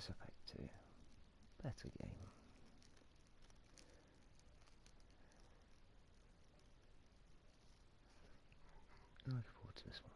Mass Effect 2. Better game. I'm looking forward to this one.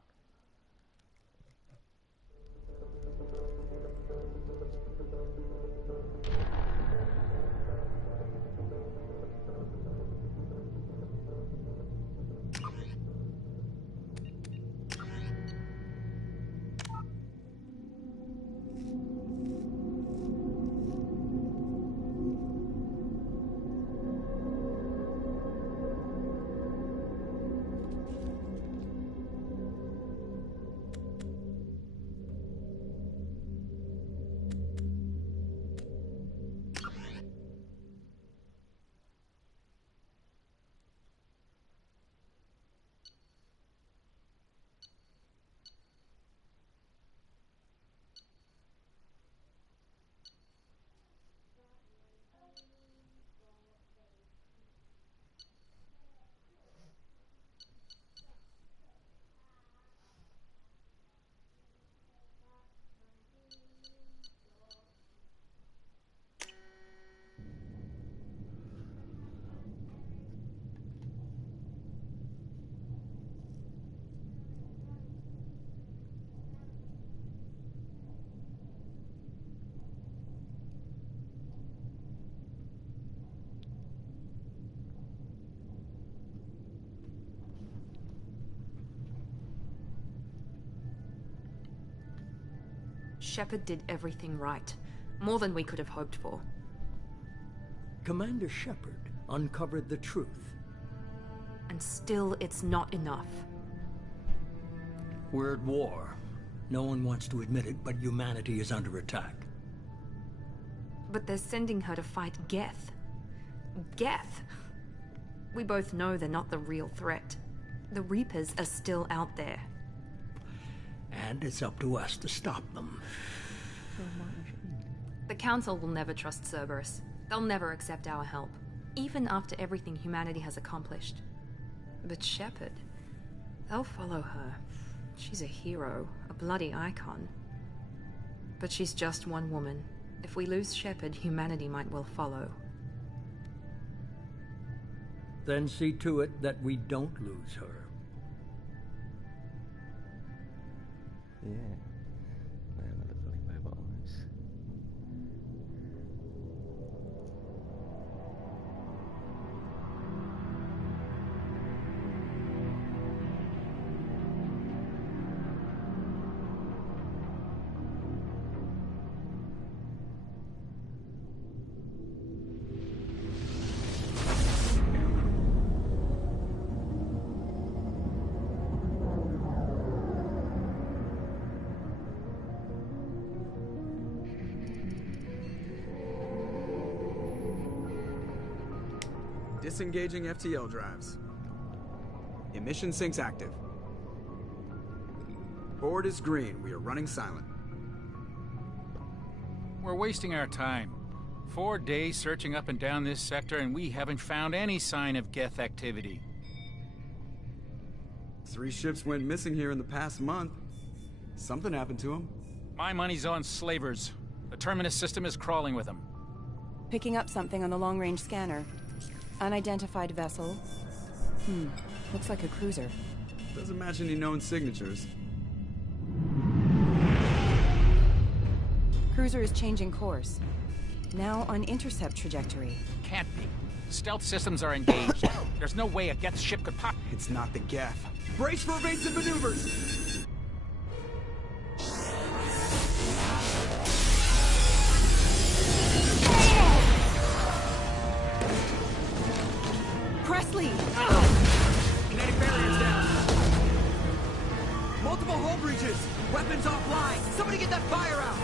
Shepard did everything right. More than we could have hoped for. Commander Shepard uncovered the truth. And still, it's not enough. We're at war. No one wants to admit it, but humanity is under attack. But they're sending her to fight Geth. Geth! We both know they're not the real threat. The Reapers are still out there. And it's up to us to stop them. The Council will never trust Cerberus. They'll never accept our help, even after everything humanity has accomplished. But Shepard, they'll follow her. She's a hero, a bloody icon. But she's just one woman. If we lose Shepard, humanity might well follow. Then see to it that we don't lose her. Yeah. Man, I love really mobile eyes. Disengaging FTL drives. Emission sinks active. Board is green. We are running silent. We're wasting our time. 4 days searching up and down this sector, and we haven't found any sign of Geth activity. 3 ships went missing here in the past month. Something happened to them. My money's on slavers. The Terminus system is crawling with them. Picking up something on the long-range scanner. Unidentified vessel. Looks like a cruiser. Doesn't match any known signatures. Cruiser is changing course. Now on intercept trajectory. Can't be. Stealth systems are engaged. There's no way a Geth ship could pop. It's not the Geth. Brace for evasive maneuvers! Presley! Kinetic barriers down. Multiple hull breaches. Weapons offline. Somebody get that fire out.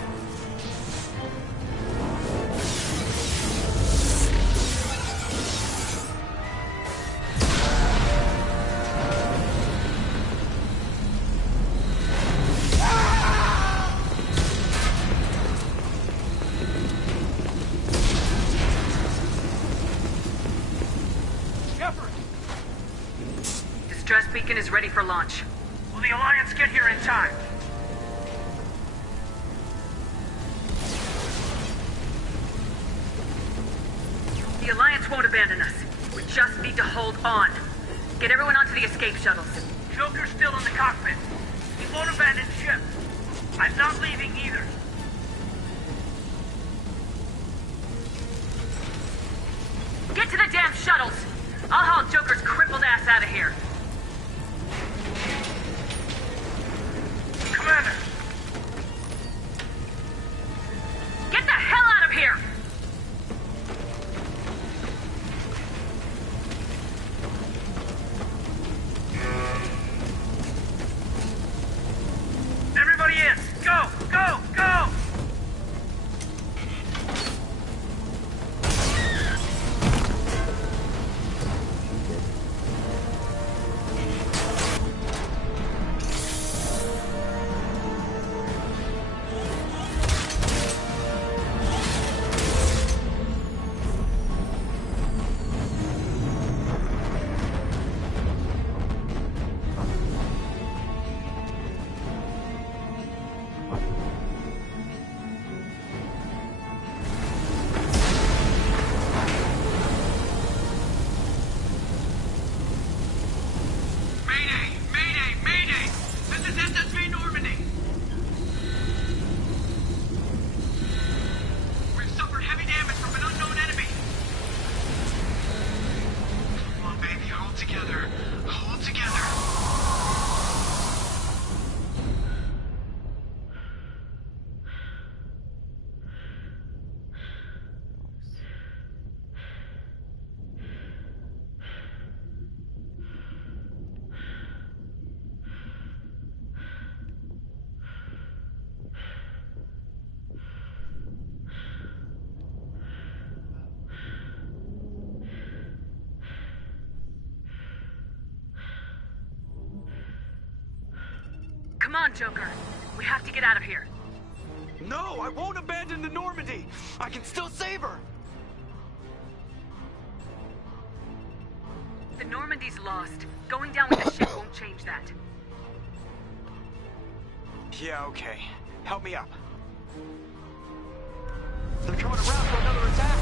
Distress beacon is ready for launch. Will the Alliance get here in time? The Alliance won't abandon us. We just need to hold on. Get everyone onto the escape shuttles. Joker's still in the cockpit. He won't abandon ship. I'm not leaving either. Get to the damn shuttles! I'll haul Joker's crippled ass out of here. Commander! Get the hell out of here! Everybody in! Go! Go! Go! Come on, Joker. We have to get out of here. No, I won't abandon the Normandy. I can still save her. The Normandy's lost. Going down with the ship won't change that. Yeah, okay. Help me up. They're coming around for another attack.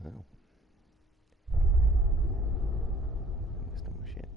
Well, missed all my shit.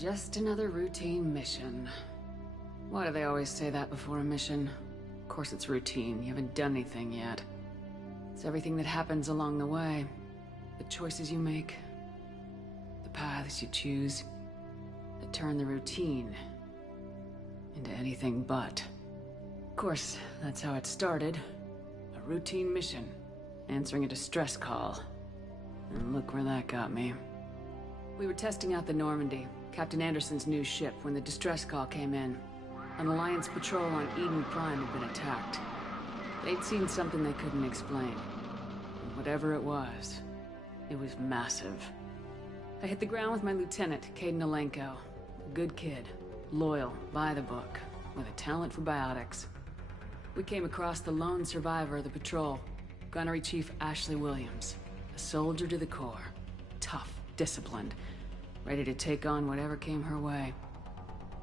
Just another routine mission. Why do they always say that before a mission? Of course it's routine. You haven't done anything yet. It's everything that happens along the way. The choices you make. The paths you choose. That turn the routine into anything but course, that's how it started. A routine mission. Answering a distress call. And look where that got me. We were testing out the Normandy, Captain Anderson's new ship, when the distress call came in. An Alliance patrol on Eden Prime had been attacked. They'd seen something they couldn't explain. And whatever it was massive. I hit the ground with my lieutenant, Caden Alenko. A good kid, loyal, by the book, with a talent for biotics. We came across the lone survivor of the patrol, Gunnery Chief Ashley Williams. A soldier to the core. Tough, disciplined, ready to take on whatever came her way.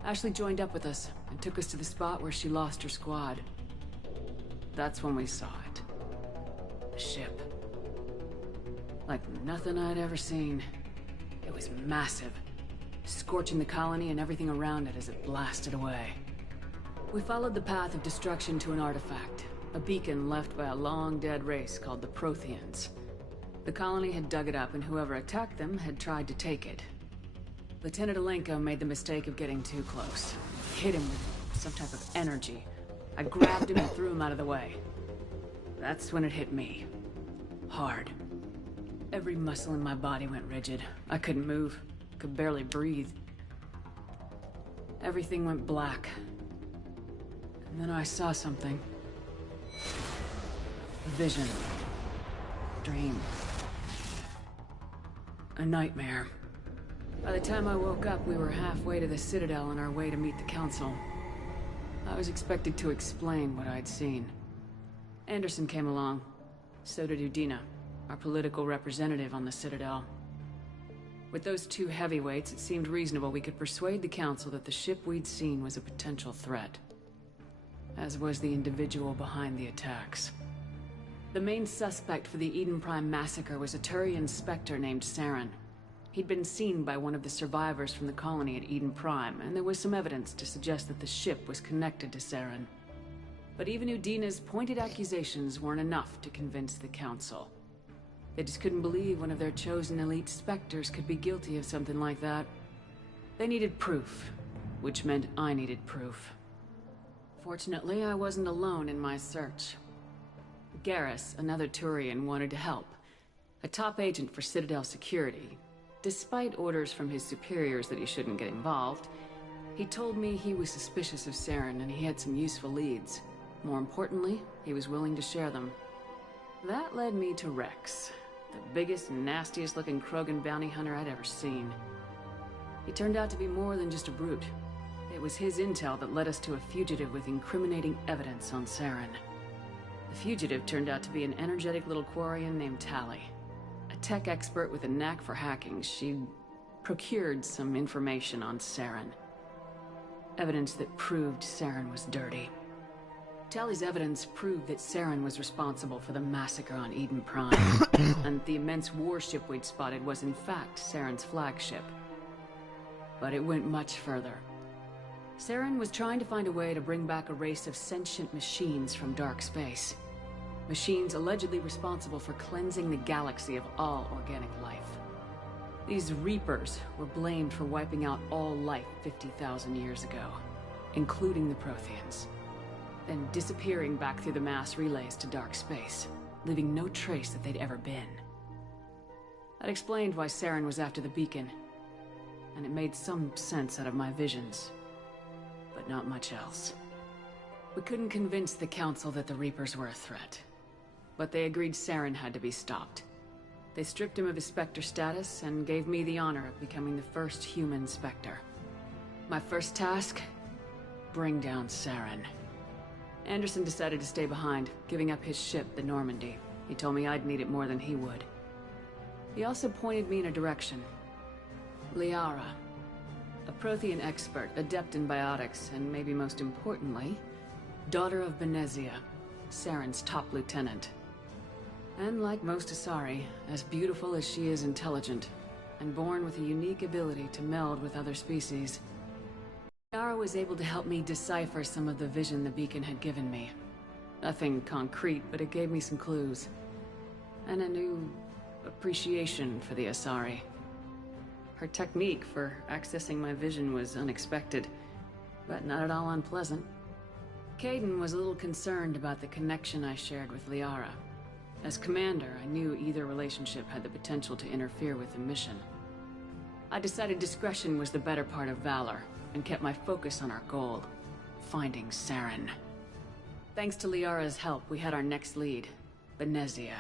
Ashley joined up with us and took us to the spot where she lost her squad. That's when we saw it. The ship. Like nothing I'd ever seen. It was massive, scorching the colony and everything around it as it blasted away. We followed the path of destruction to an artifact, a beacon left by a long-dead race called the Protheans. The colony had dug it up, and whoever attacked them had tried to take it. Lieutenant Alenko made the mistake of getting too close. Hit him with some type of energy. I grabbed him and threw him out of the way. That's when it hit me. Hard. Every muscle in my body went rigid. I couldn't move. Could barely breathe. Everything went black. And then I saw something. A vision. Dream. A nightmare. By the time I woke up, we were halfway to the Citadel on our way to meet the Council. I was expected to explain what I'd seen. Anderson came along. So did Udina, our political representative on the Citadel. With those two heavyweights, it seemed reasonable we could persuade the Council that the ship we'd seen was a potential threat. As was the individual behind the attacks. The main suspect for the Eden Prime massacre was a Turian Spectre named Saren. He'd been seen by one of the survivors from the colony at Eden Prime, and there was some evidence to suggest that the ship was connected to Saren. But even Udina's pointed accusations weren't enough to convince the Council. They just couldn't believe one of their chosen elite Spectres could be guilty of something like that. They needed proof, which meant I needed proof. Fortunately, I wasn't alone in my search. Garrus, another Turian, wanted to help. A top agent for Citadel security. Despite orders from his superiors that he shouldn't get involved, he told me he was suspicious of Saren and he had some useful leads. More importantly, he was willing to share them. That led me to Rex, the biggest and nastiest looking Krogan bounty hunter I'd ever seen. He turned out to be more than just a brute. It was his intel that led us to a fugitive with incriminating evidence on Saren. The fugitive turned out to be an energetic little Quarian named Tali. A tech expert with a knack for hacking, she'd procured some information on Saren. Evidence that proved Saren was dirty. Tali's evidence proved that Saren was responsible for the massacre on Eden Prime, and the immense warship we'd spotted was in fact Saren's flagship. But it went much further. Saren was trying to find a way to bring back a race of sentient machines from dark space. Machines allegedly responsible for cleansing the galaxy of all organic life. These Reapers were blamed for wiping out all life 50,000 years ago, including the Protheans, then disappearing back through the mass relays to dark space, leaving no trace that they'd ever been. That explained why Saren was after the beacon, and it made some sense out of my visions, but not much else. We couldn't convince the Council that the Reapers were a threat, but they agreed Saren had to be stopped. They stripped him of his Spectre status and gave me the honor of becoming the first human Spectre. My first task? Bring down Saren. Anderson decided to stay behind, giving up his ship, the Normandy. He told me I'd need it more than he would. He also pointed me in a direction. Liara. A Prothean expert, adept in biotics, and maybe most importantly, daughter of Benezia, Saren's top lieutenant. And like most Asari, as beautiful as she is intelligent, and born with a unique ability to meld with other species. Liara was able to help me decipher some of the vision the beacon had given me. Nothing concrete, but it gave me some clues. And a new appreciation for the Asari. Her technique for accessing my vision was unexpected, but not at all unpleasant. Caden was a little concerned about the connection I shared with Liara. As commander, I knew either relationship had the potential to interfere with the mission. I decided discretion was the better part of valor, and kept my focus on our goal, finding Saren. Thanks to Liara's help, we had our next lead, Benezia.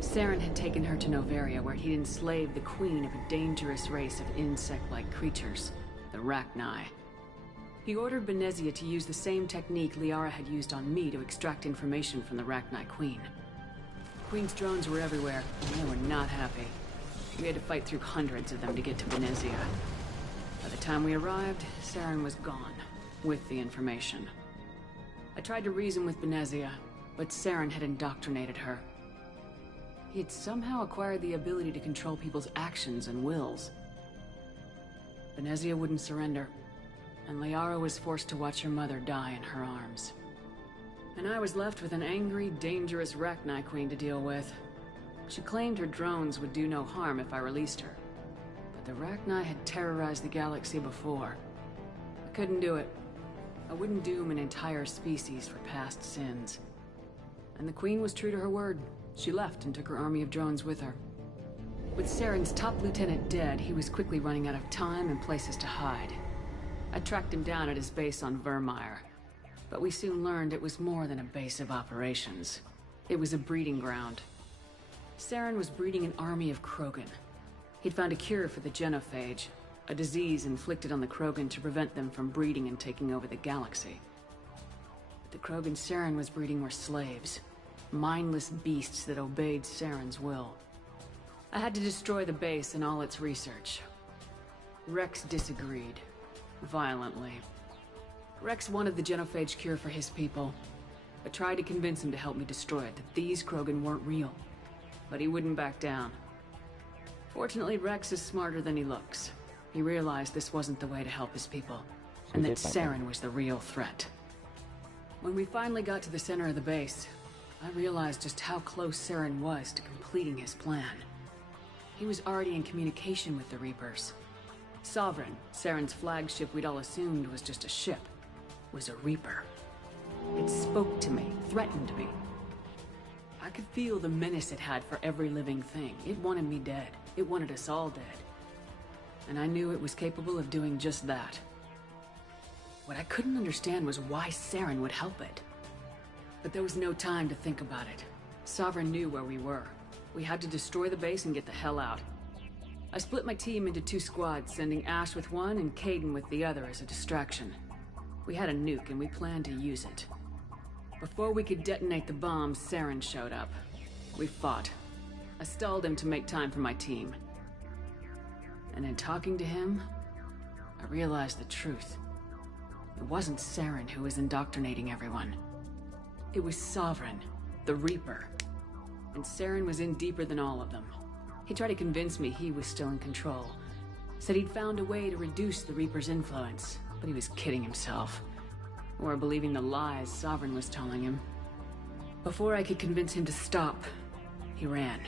Saren had taken her to Noveria, where he'd enslaved the queen of a dangerous race of insect-like creatures, the Rachni. He ordered Benezia to use the same technique Liara had used on me to extract information from the Rachni Queen. Queen's drones were everywhere, and they were not happy. We had to fight through hundreds of them to get to Benezia. By the time we arrived, Saren was gone, with the information. I tried to reason with Benezia, but Saren had indoctrinated her. He had somehow acquired the ability to control people's actions and wills. Benezia wouldn't surrender, and Liara was forced to watch her mother die in her arms. And I was left with an angry, dangerous Rachni Queen to deal with. She claimed her drones would do no harm if I released her. But the Rachni had terrorized the galaxy before. I couldn't do it. I wouldn't doom an entire species for past sins. And the Queen was true to her word. She left and took her army of drones with her. With Saren's top lieutenant dead, he was quickly running out of time and places to hide. I tracked him down at his base on Vermeer. But we soon learned it was more than a base of operations. It was a breeding ground. Saren was breeding an army of Krogan. He'd found a cure for the genophage, a disease inflicted on the Krogan to prevent them from breeding and taking over the galaxy. But the Krogan Saren was breeding were slaves, mindless beasts that obeyed Saren's will. I had to destroy the base and all its research. Rex disagreed, violently. Rex wanted the genophage cure for his people. I tried to convince him to help me destroy it, that these Krogan weren't real. But he wouldn't back down. Fortunately, Rex is smarter than he looks. He realized this wasn't the way to help his people, and that Saren was the real threat. When we finally got to the center of the base, I realized just how close Saren was to completing his plan. He was already in communication with the Reapers. Sovereign, Saren's flagship we'd all assumed was just a ship, was a Reaper. It spoke to me, threatened me. I could feel the menace it had for every living thing. It wanted me dead. It wanted us all dead. And I knew it was capable of doing just that. What I couldn't understand was why Saren would help it. But there was no time to think about it. Sovereign knew where we were. We had to destroy the base and get the hell out. I split my team into 2 squads, sending Ash with one and Caden with the other as a distraction. We had a nuke and we planned to use it. Before we could detonate the bomb, Saren showed up. We fought. I stalled him to make time for my team. And in talking to him, I realized the truth. It wasn't Saren who was indoctrinating everyone. It was Sovereign, the Reaper. And Saren was in deeper than all of them. He tried to convince me he was still in control. Said he'd found a way to reduce the Reaper's influence, but he was kidding himself. Or believing the lies Sovereign was telling him. Before I could convince him to stop, he ran,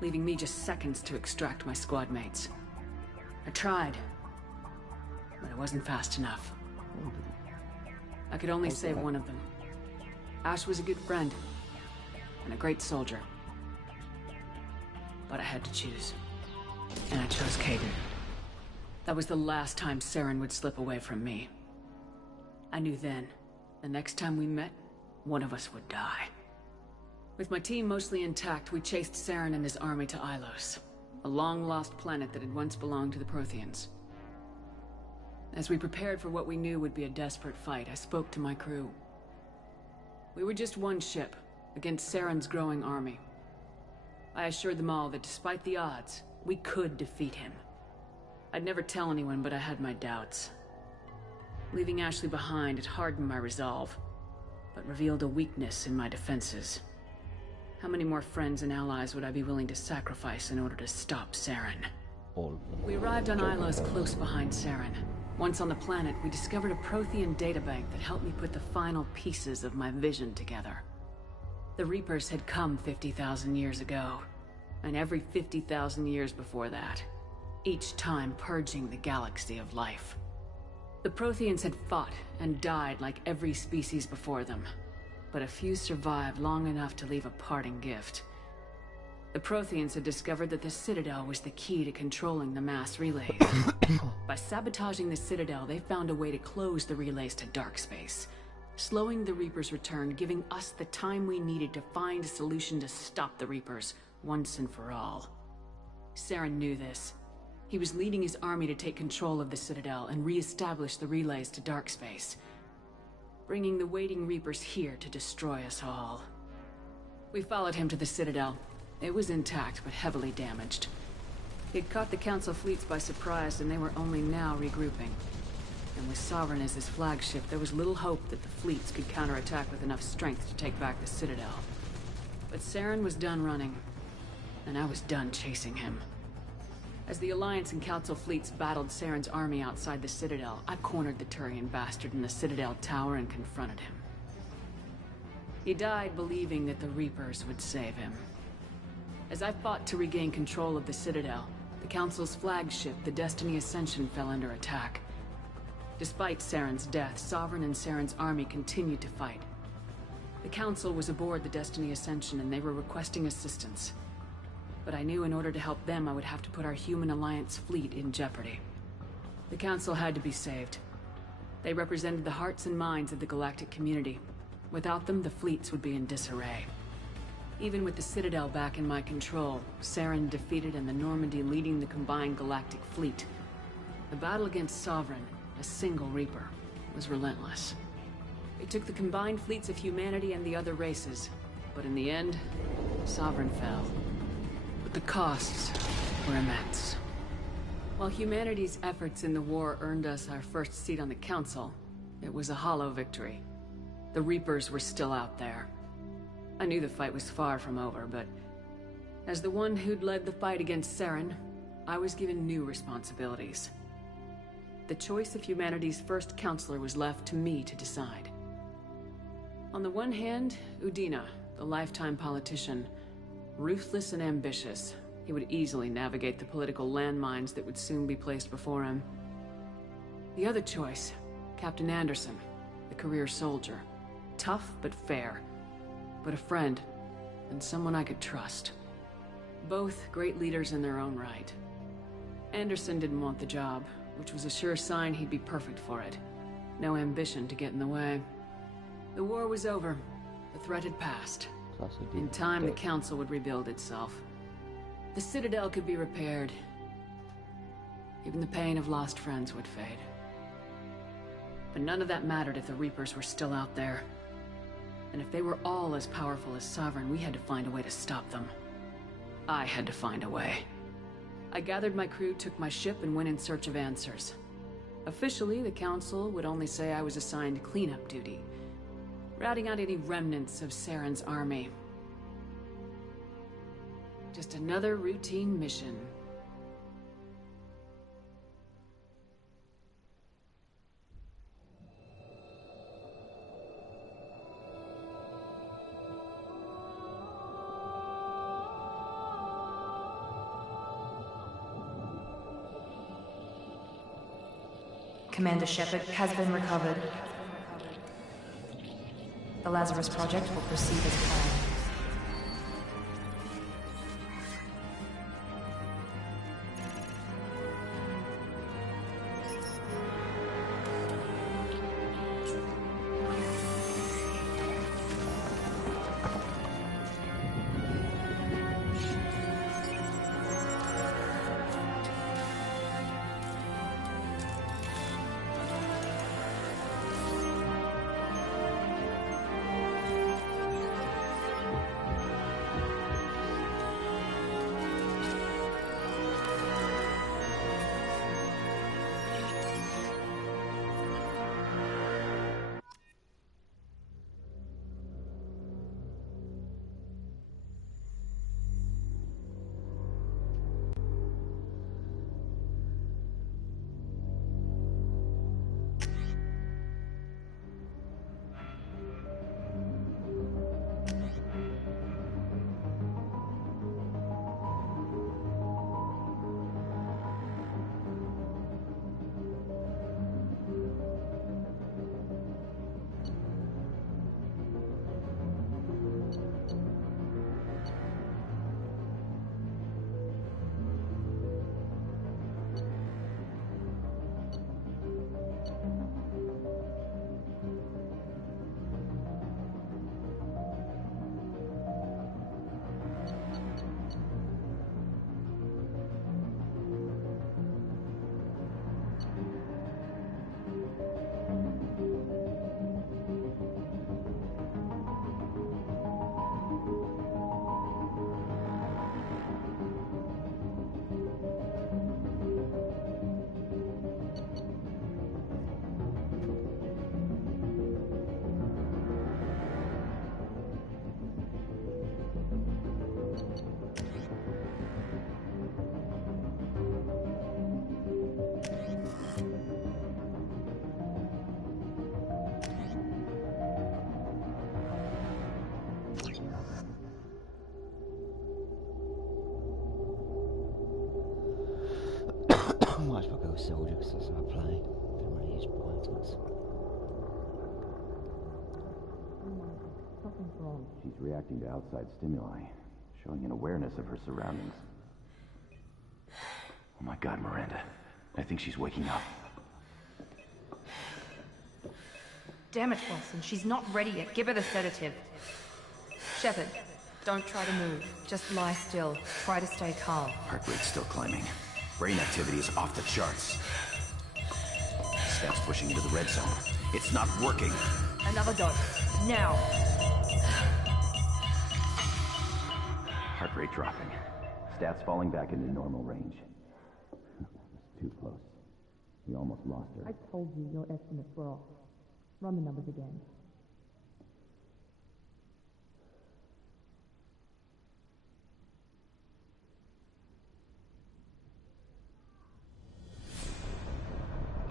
leaving me just seconds to extract my squad mates. I tried, but I wasn't fast enough. I could only save one of them. Ash was a good friend, and a great soldier. But I had to choose. And I chose Caden. That was the last time Saren would slip away from me. I knew then, the next time we met, one of us would die. With my team mostly intact, we chased Saren and his army to Ilos, a long-lost planet that had once belonged to the Protheans. As we prepared for what we knew would be a desperate fight, I spoke to my crew. We were just one ship, against Saren's growing army. I assured them all that despite the odds, we could defeat him. I'd never tell anyone, but I had my doubts. Leaving Ashley behind had hardened my resolve, but revealed a weakness in my defenses. How many more friends and allies would I be willing to sacrifice in order to stop Saren? We arrived on Ilos close behind Saren. Once on the planet, we discovered a Prothean databank that helped me put the final pieces of my vision together. The Reapers had come 50,000 years ago, and every 50,000 years before that, each time purging the galaxy of life. The Protheans had fought and died like every species before them, but a few survived long enough to leave a parting gift. The Protheans had discovered that the Citadel was the key to controlling the mass relays. By sabotaging the Citadel, they found a way to close the relays to dark space, slowing the Reapers' return, giving us the time we needed to find a solution to stop the Reapers once and for all. Saren knew this. He was leading his army to take control of the Citadel and re-establish the relays to dark space, bringing the waiting Reapers here to destroy us all. We followed him to the Citadel. It was intact, but heavily damaged. He'd caught the Council fleets by surprise, and they were only now regrouping. And with Sovereign as his flagship, there was little hope that the fleets could counterattack with enough strength to take back the Citadel. But Saren was done running, and I was done chasing him. As the Alliance and Council fleets battled Saren's army outside the Citadel, I cornered the Turian bastard in the Citadel tower and confronted him. He died believing that the Reapers would save him. As I fought to regain control of the Citadel, the Council's flagship, the Destiny Ascension, fell under attack. Despite Saren's death, Sovereign and Saren's army continued to fight. The Council was aboard the Destiny Ascension and they were requesting assistance. But I knew in order to help them, I would have to put our human Alliance fleet in jeopardy. The Council had to be saved. They represented the hearts and minds of the galactic community. Without them, the fleets would be in disarray. Even with the Citadel back in my control, Saren defeated and the Normandy leading the combined galactic fleet, the battle against Sovereign, a single Reaper, was relentless. It took the combined fleets of humanity and the other races, but in the end, Sovereign fell. But the costs were immense. While humanity's efforts in the war earned us our first seat on the Council, it was a hollow victory. The Reapers were still out there. I knew the fight was far from over, but as the one who'd led the fight against Saren, I was given new responsibilities. The choice of humanity's first counselor was left to me to decide. On the one hand, Udina, the lifetime politician. Ruthless and ambitious, he would easily navigate the political landmines that would soon be placed before him. The other choice, Captain Anderson, the career soldier. Tough but fair, but a friend, and someone I could trust. Both great leaders in their own right. Anderson didn't want the job, which was a sure sign he'd be perfect for it. No ambition to get in the way. The war was over. The threat had passed. In time, the Council would rebuild itself. The Citadel could be repaired. Even the pain of lost friends would fade. But none of that mattered if the Reapers were still out there. And if they were all as powerful as Sovereign, we had to find a way to stop them. I had to find a way. I gathered my crew, took my ship, and went in search of answers. Officially, the Council would only say I was assigned cleanup duty, routing out any remnants of Saren's army. Just another routine mission. Commander Shepard has been recovered. The Lazarus Project will proceed as planned. might as well go with Soldier because that's our play. Don't really use items. Something's wrong. She's reacting to outside stimuli, showing an awareness of her surroundings. Oh my God, Miranda. I think she's waking up. Damn it, Wilson. She's not ready yet. Give her the sedative. Shepard, don't try to move. Just lie still. Try to stay calm. Heart rate's still climbing. Brain activity is off the charts. Steps pushing into the red zone. It's not working. Another dose. Now. Heart rate dropping. Stats falling back into normal range. Too close. We almost lost her. I told you your estimates were off. Run the numbers again.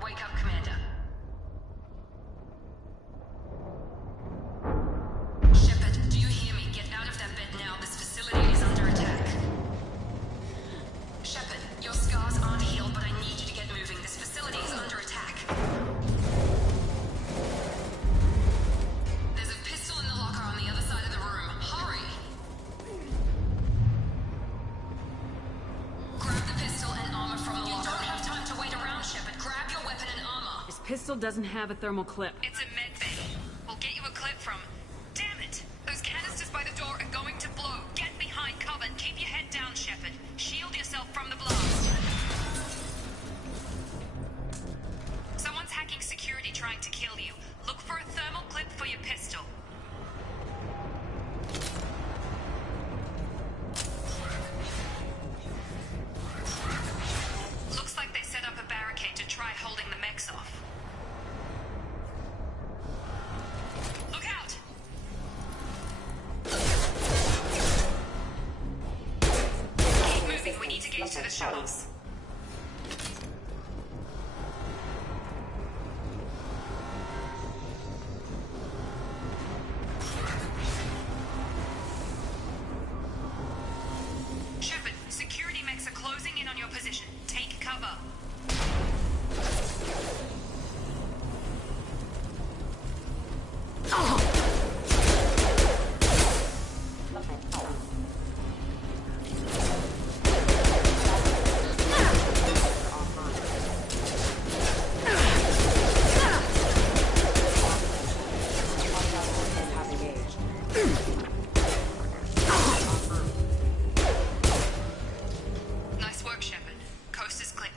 Wake up, Commander. Shepard, do you hear me? Get out of that bed now. This facility is under attack. Shepard, your scars aren't healed, but I need you to get moving. This facility is under attack. There's a pistol in the locker on the other side of the room. Hurry! Grab the pistol and armor from the locker. You don't have time to wait around, Shepard. Grab your weapon and armor. This pistol doesn't have a thermal clip. It's a med bay. We'll get you a clip from... Damn it! Those canisters by the door are going to blow. Get behind cover and keep your head down, Shepard. Shield yourself from the blast. Someone's hacking security trying to kill you. Look for a thermal clip for your pistol. Looks like they set up a barricade to try holding the mechs off. Look out! Keep moving, we need to get to the shuttles. Shepard, security mechs are closing in on your position. Take cover. Nice work, Shepard. Coast is clear.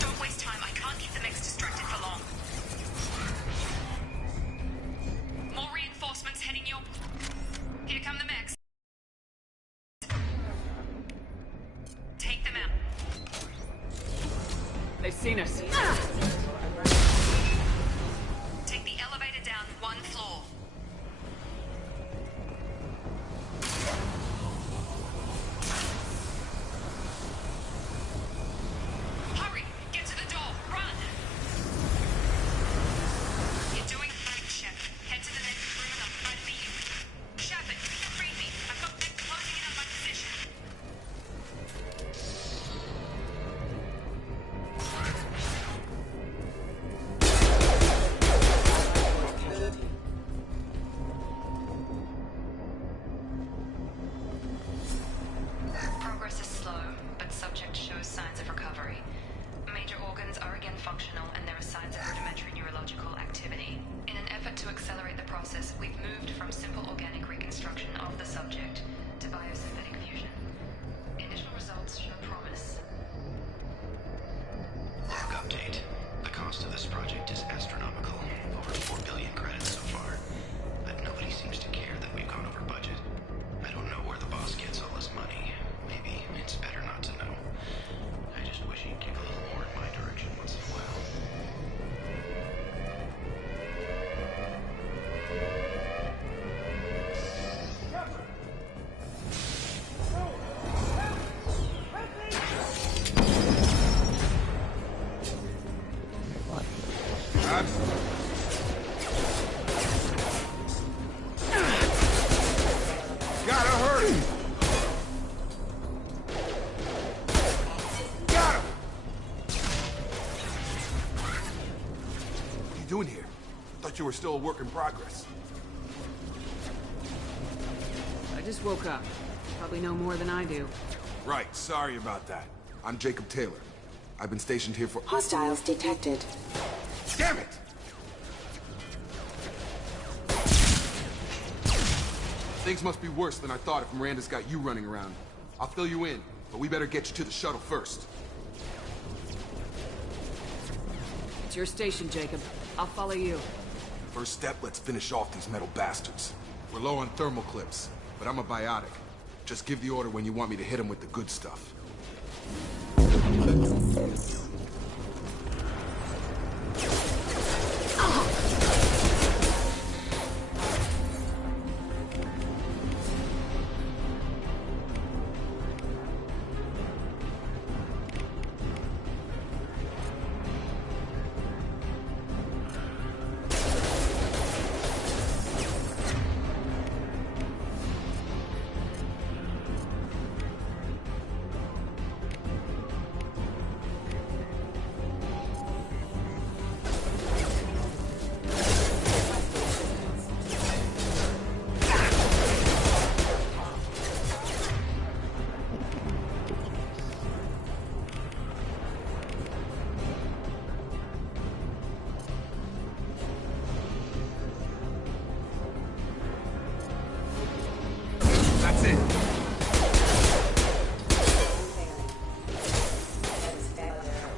Don't waste time. I can't keep the mechs distracted for long. More reinforcements heading your... Here come the mechs. Take them out. They've seen us. Take the elevator down one floor. Hurry! Get to the door! Run! You're doing fine, Shep. Head to the next room and I'll try to meet you. Shepard, read me. I've got them closing in on my position. Gotta hurry! Got him! What are you doing here? Thought you were still a work in progress. I just woke up. Probably know more than I do. Right, sorry about that. I'm Jacob Taylor. I've been stationed here for— Hostiles detected. Damn it! Things must be worse than I thought if Miranda's got you running around. I'll fill you in, but we better get you to the shuttle first. It's your station, Jacob. I'll follow you. First step, let's finish off these metal bastards. We're low on thermal clips, but I'm a biotic. Just give the order when you want me to hit them with the good stuff.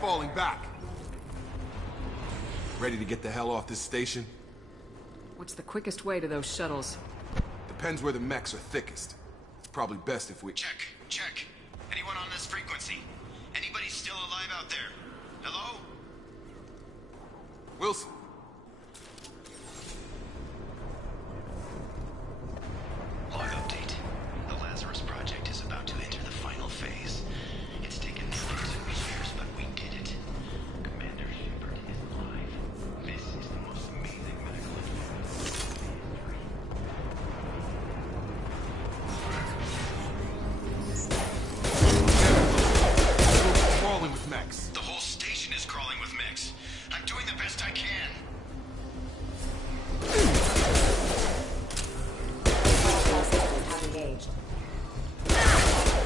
Falling back. Ready to get the hell off this station? What's the quickest way to those shuttles? Depends where the mechs are thickest. It's probably best if we— Check. Anyone on this frequency? Anybody still alive out there? Hello? Wilson. Log update. The Lazarus Project is about to enter the final phase. It's taken months and years, but we did it. Commander Shepard is alive. This is the most amazing medical advance. We're crawling with mechs. The whole station is crawling with mechs. I'm doing the best I can. Engaged.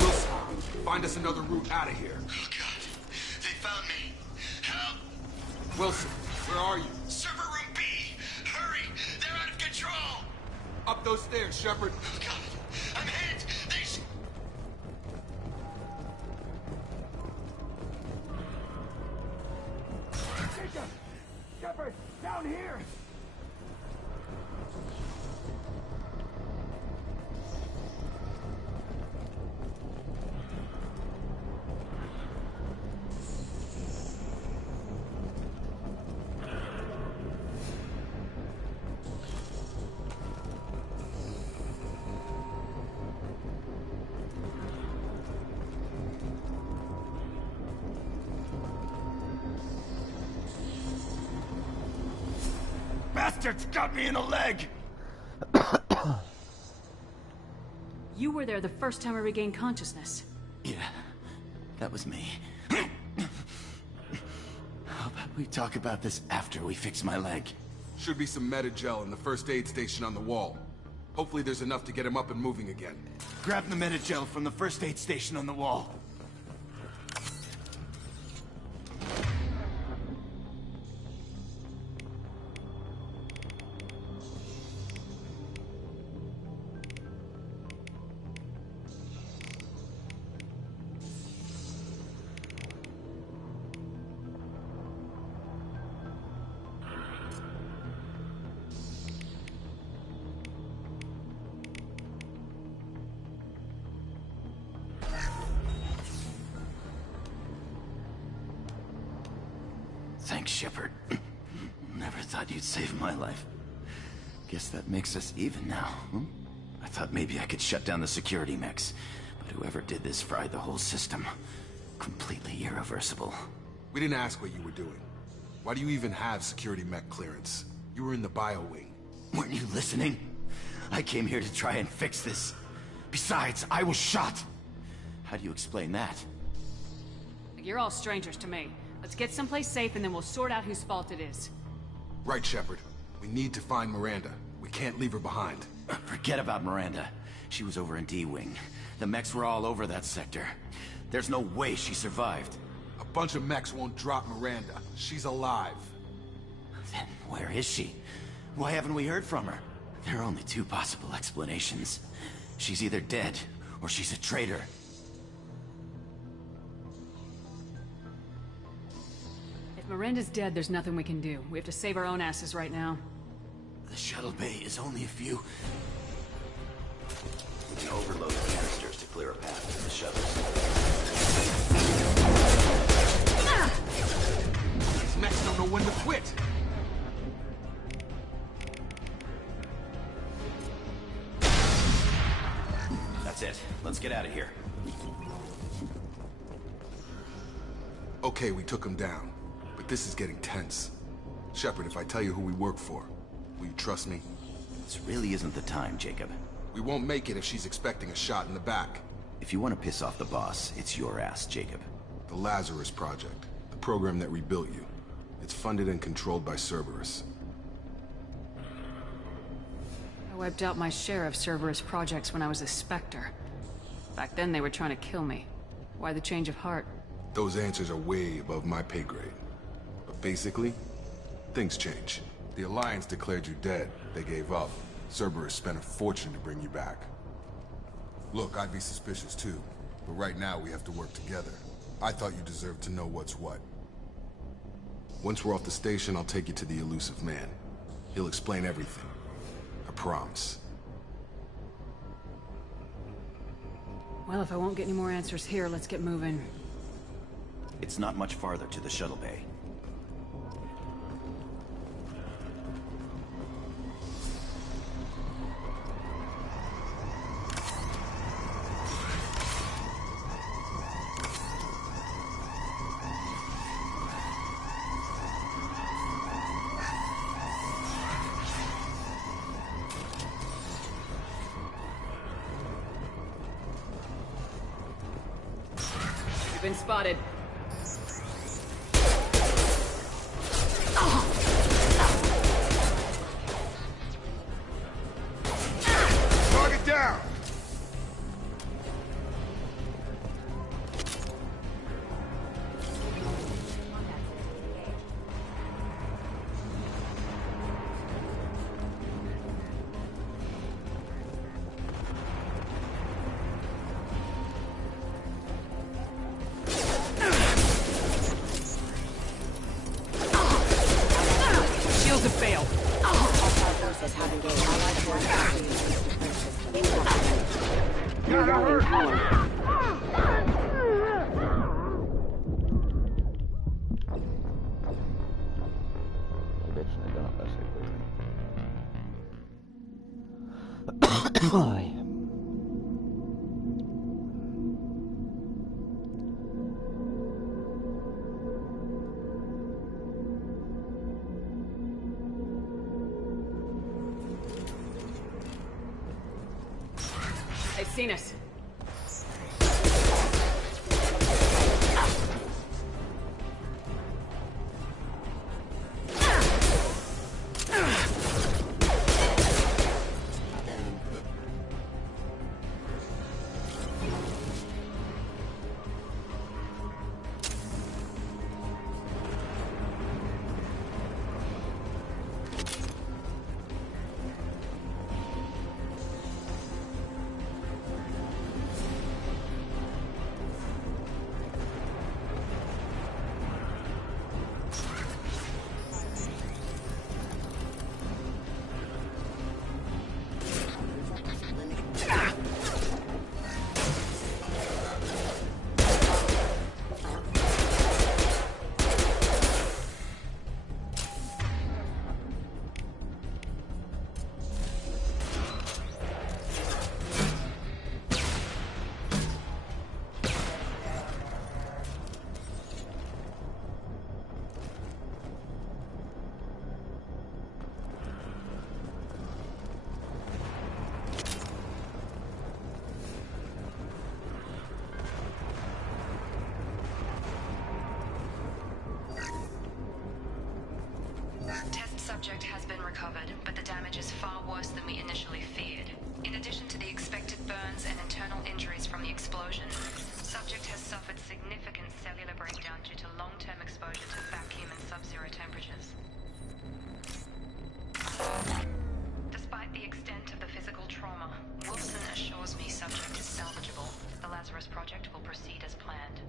Wilson, find us another route out of here. Oh God, they found me. Help! Wilson, where are you? Server room B! Hurry! They're out of control! Up those stairs, Shepard. Oh God, I'm hit! Shepard, down here! Bastards got me in the leg! You were there the first time I regained consciousness. Yeah, that was me. How about we talk about this after we fix my leg? Should be some metagel in the first aid station on the wall. Hopefully there's enough to get him up and moving again. Grab the metagel from the first aid station on the wall. Thanks, Shepard. Never thought you'd save my life. Guess that makes us even now, hmm? I thought maybe I could shut down the security mechs, but whoever did this fried the whole system. Completely irreversible. We didn't ask what you were doing. Why do you even have security mech clearance? You were in the bio wing. Weren't you listening? I came here to try and fix this. Besides, I was shot. How do you explain that? You're all strangers to me. Let's get someplace safe and then we'll sort out whose fault it is. Right, Shepard. We need to find Miranda. We can't leave her behind. Forget about Miranda. She was over in D-Wing. The mechs were all over that sector. There's no way she survived. A bunch of mechs won't drop Miranda. She's alive. Then where is she? Why haven't we heard from her? There are only two possible explanations. She's either dead, or she's a traitor. If Miranda's dead, there's nothing we can do. We have to save our own asses right now. The shuttle bay is only a few... We can overload the canisters to clear a path to the shuttles. These mechs don't know when to quit. That's it. Let's get out of here. Okay, we took him down. But this is getting tense. Shepard, if I tell you who we work for, will you trust me? This really isn't the time, Jacob. We won't make it if she's expecting a shot in the back. If you want to piss off the boss, it's your ass, Jacob. The Lazarus Project. The program that rebuilt you. It's funded and controlled by Cerberus. I wiped out my share of Cerberus projects when I was a Spectre. Back then they were trying to kill me. Why the change of heart? Those answers are way above my pay grade. But basically, things change. The Alliance declared you dead. They gave up. Cerberus spent a fortune to bring you back. Look, I'd be suspicious too. But right now we have to work together. I thought you deserved to know what's what. Once we're off the station, I'll take you to the elusive man. He'll explain everything. I promise. Well, if I won't get any more answers here, let's get moving. It's not much farther to the shuttle bay. You've been spotted. Target down! Shields have failed. Why? They've seen us. recovered, but the damage is far worse than we initially feared. In addition to the expected burns and internal injuries from the explosion, subject has suffered significant cellular breakdown due to long-term exposure to vacuum and sub-zero temperatures. Despite the extent of the physical trauma, Wilson assures me subject is salvageable. The Lazarus Project will proceed as planned.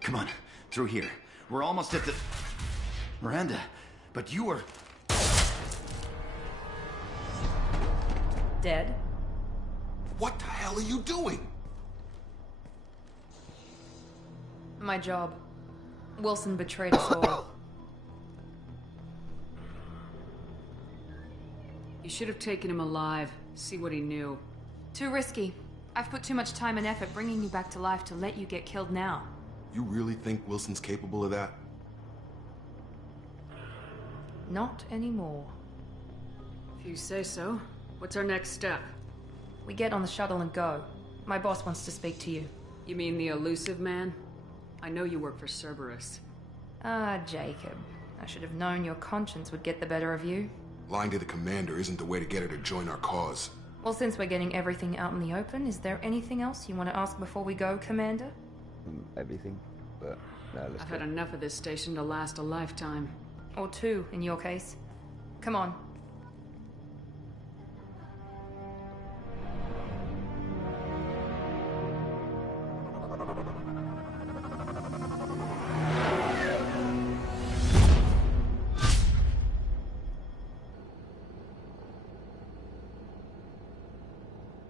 Come on, through here. We're almost at the... Miranda, but you were... Dead? What the hell are you doing? My job. Wilson betrayed us all. You should have taken him alive, see what he knew. Too risky. I've put too much time and effort bringing you back to life to let you get killed now. You really think Wilson's capable of that? Not anymore. If you say so. What's our next step? We get on the shuttle and go. My boss wants to speak to you. You mean the elusive man? I know you work for Cerberus. Ah, Jacob. I should have known your conscience would get the better of you. Lying to the commander isn't the way to get her to join our cause. Well, since we're getting everything out in the open, is there anything else you want to ask before we go, Commander? Everything, but no, let's I've go. had enough of this station to last a lifetime. Or two, in your case. Come on.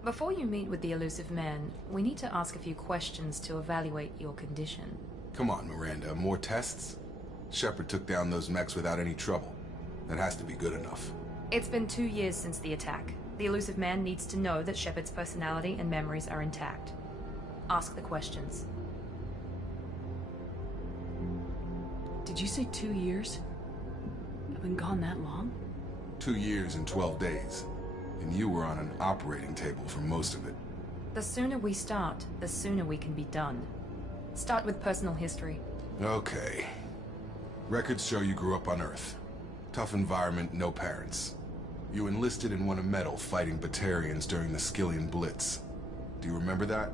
Before you meet with the elusive man, we need to ask a few questions to evaluate your condition. Come on, Miranda, more tests? Shepard took down those mechs without any trouble. That has to be good enough. It's been 2 years since the attack. The elusive man needs to know that Shepard's personality and memories are intact. Ask the questions. Did you say 2 years? I've been gone that long? 2 years and 12 days. And you were on an operating table for most of it. The sooner we start, the sooner we can be done. Start with personal history. Okay. Records show you grew up on Earth. Tough environment, no parents. You enlisted and won a medal fighting Batarians during the Skillian Blitz. Do you remember that?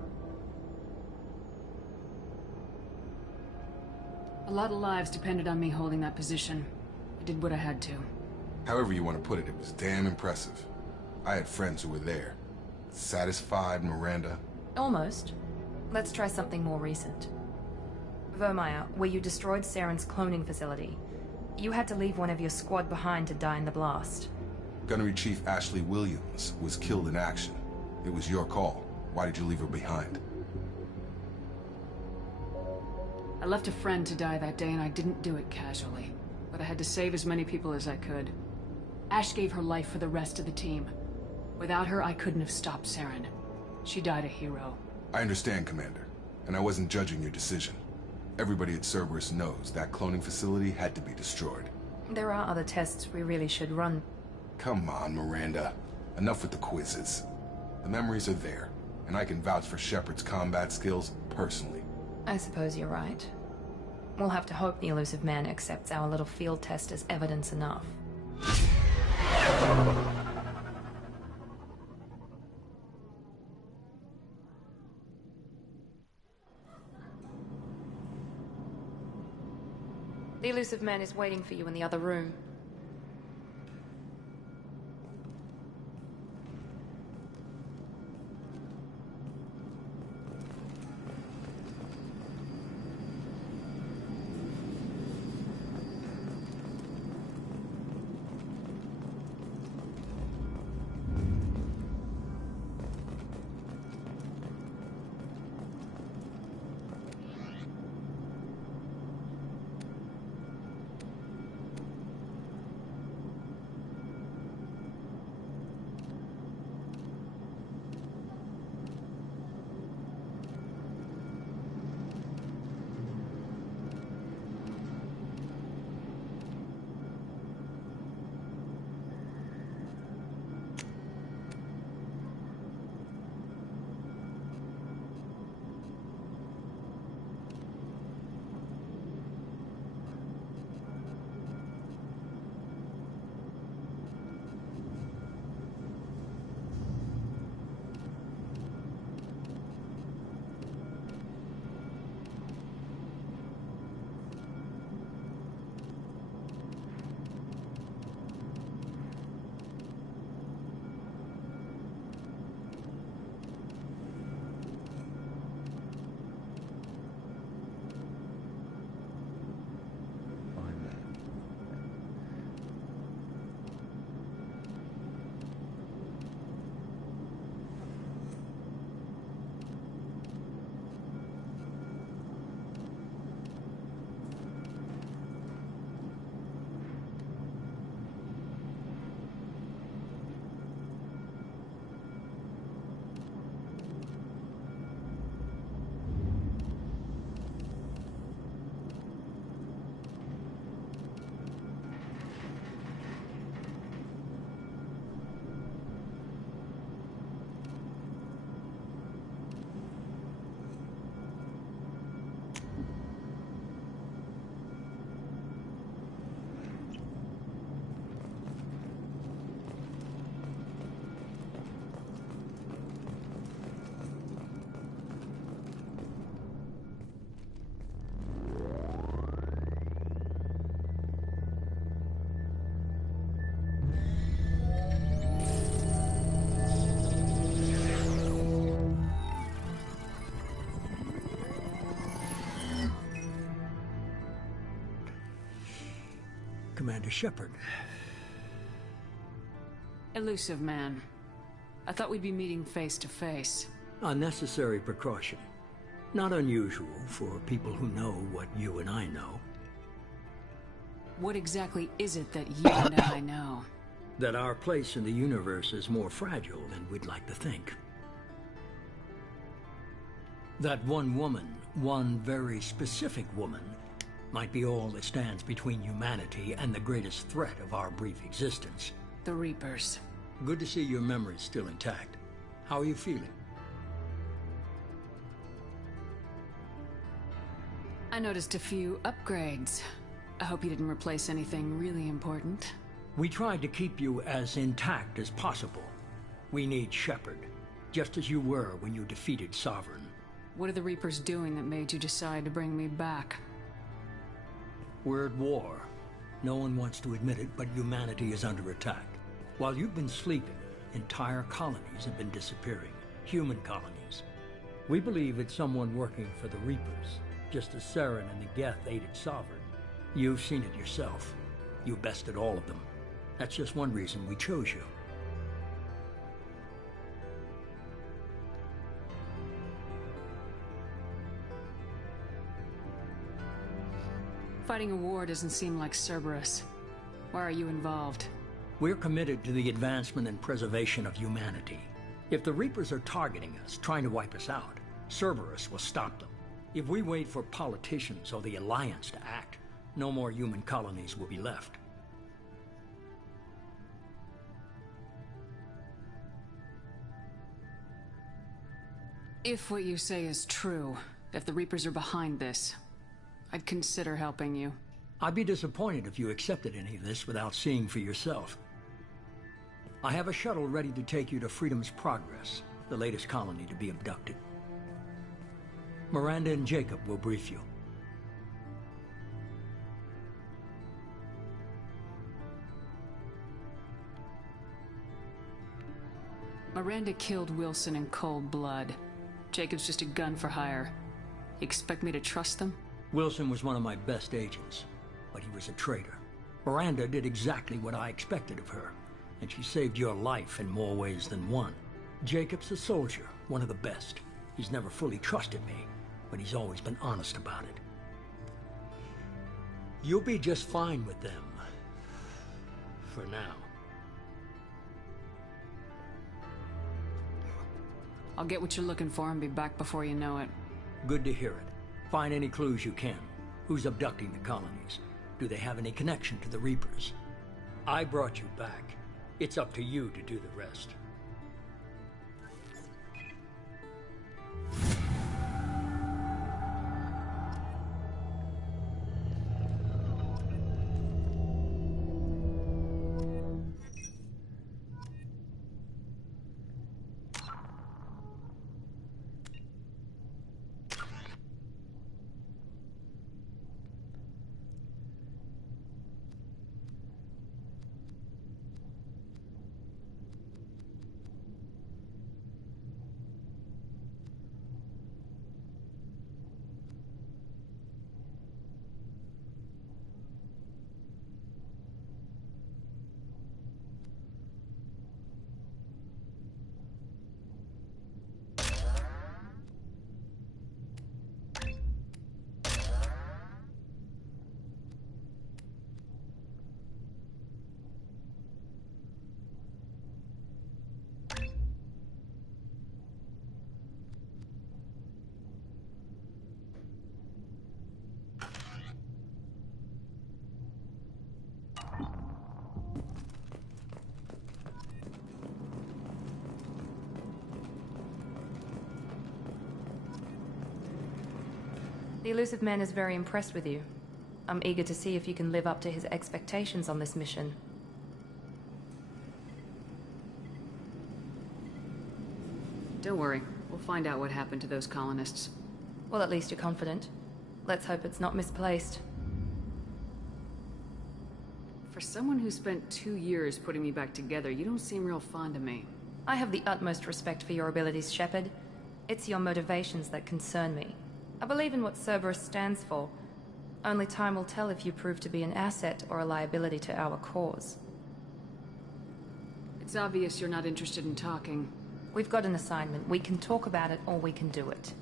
A lot of lives depended on me holding that position. I did what I had to. However you want to put it, it was damn impressive. I had friends who were there. Satisfied, Miranda? Almost. Let's try something more recent. Vermeer, where you destroyed Saren's cloning facility. You had to leave one of your squad behind to die in the blast. Gunnery Chief Ashley Williams was killed in action. It was your call. Why did you leave her behind? I left a friend to die that day and I didn't do it casually. But I had to save as many people as I could. Ash gave her life for the rest of the team. Without her, I couldn't have stopped Saren. She died a hero. I understand, Commander. And I wasn't judging your decision. Everybody at Cerberus knows that cloning facility had to be destroyed. There are other tests we really should run. Come on, Miranda. Enough with the quizzes. The memories are there, and I can vouch for Shepard's combat skills personally. I suppose you're right. We'll have to hope the elusive man accepts our little field test as evidence enough. The elusive man is waiting for you in the other room. Commander Shepard. Elusive man. I thought we'd be meeting face to face. Unnecessary precaution. Not unusual for people who know what you and I know. What exactly is it that you and I know? That our place in the universe is more fragile than we'd like to think. That one woman, one very specific woman, might be all that stands between humanity and the greatest threat of our brief existence. The Reapers. Good to see your memory's still intact. How are you feeling? I noticed a few upgrades. I hope you didn't replace anything really important. We tried to keep you as intact as possible. We need Shepard, just as you were when you defeated Sovereign. What are the Reapers doing that made you decide to bring me back? We're at war. No one wants to admit it, but humanity is under attack. While you've been sleeping, entire colonies have been disappearing. Human colonies. We believe it's someone working for the Reapers, just as Saren and the Geth aided Sovereign. You've seen it yourself. You bested all of them. That's just one reason we chose you. Fighting a war doesn't seem like Cerberus. Why are you involved? We're committed to the advancement and preservation of humanity. If the Reapers are targeting us, trying to wipe us out, Cerberus will stop them. If we wait for politicians or the Alliance to act, no more human colonies will be left. If what you say is true, if the Reapers are behind this, I'd consider helping you. I'd be disappointed if you accepted any of this without seeing for yourself. I have a shuttle ready to take you to Freedom's Progress, the latest colony to be abducted. Miranda and Jacob will brief you. Miranda killed Wilson in cold blood. Jacob's just a gun for hire. You expect me to trust them? Wilson was one of my best agents, but he was a traitor. Miranda did exactly what I expected of her, and she saved your life in more ways than one. Jacob's a soldier, one of the best. He's never fully trusted me, but he's always been honest about it. You'll be just fine with them. For now. I'll get what you're looking for and be back before you know it. Good to hear it. Find any clues you can. Who's abducting the colonies? Do they have any connection to the Reapers? I brought you back. It's up to you to do the rest. The Elusive Man is very impressed with you. I'm eager to see if you can live up to his expectations on this mission. Don't worry. We'll find out what happened to those colonists. Well, at least you're confident. Let's hope it's not misplaced. For someone who spent 2 years putting me back together, you don't seem real fond of me. I have the utmost respect for your abilities, Shepard. It's your motivations that concern me. I believe in what Cerberus stands for. Only time will tell if you prove to be an asset or a liability to our cause. It's obvious you're not interested in talking. We've got an assignment. We can talk about it or we can do it.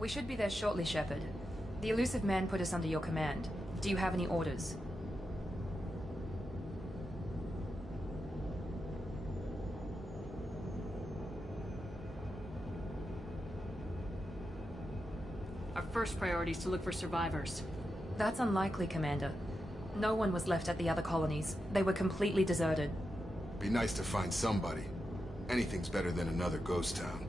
We should be there shortly, Shepard. The Elusive Man put us under your command. Do you have any orders? Our first priority is to look for survivors. That's unlikely, Commander. No one was left at the other colonies. They were completely deserted. Be nice to find somebody. Anything's better than another ghost town.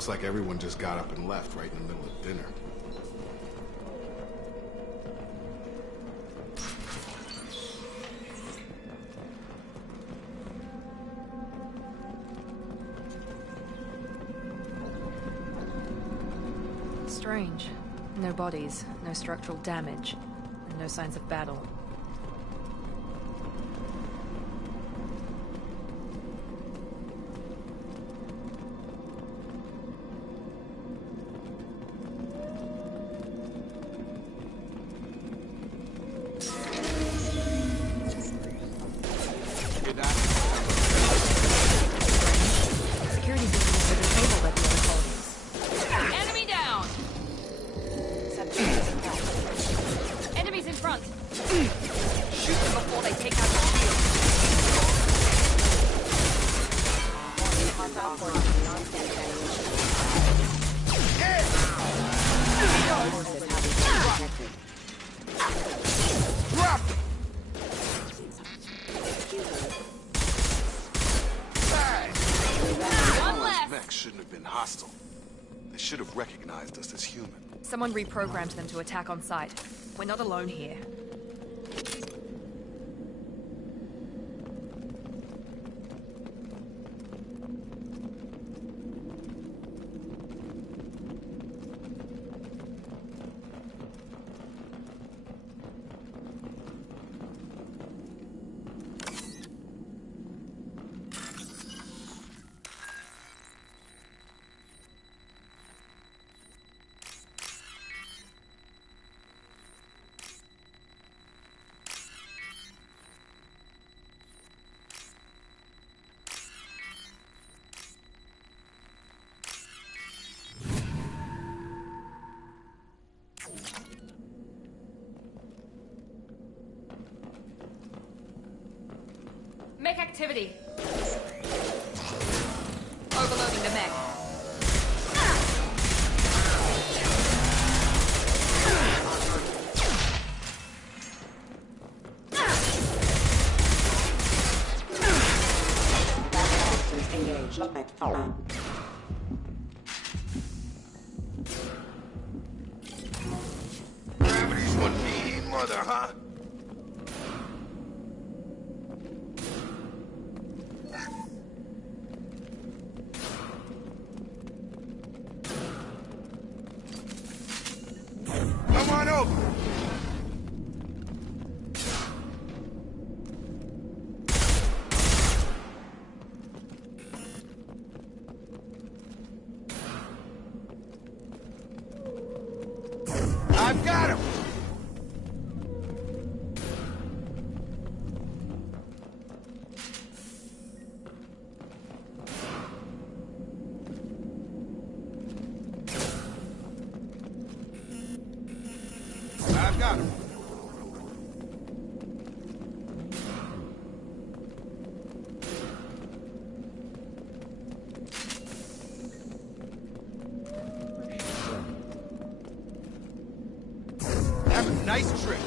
Looks like everyone just got up and left right in the middle of dinner. Strange. No bodies, no structural damage, and no signs of battle. Security systems are disabled at the other colonies. Enemy down! Enemies in front! Shoot them before they take out the Drop! One left! Mechs shouldn't have been hostile. They should have recognized us as human. Someone reprogrammed them to attack on sight. We're not alone here. Mech activity. Overloading the mech. Gravity's one mean mother, huh? Come on over. I've got him. I've got him. Have a nice trip.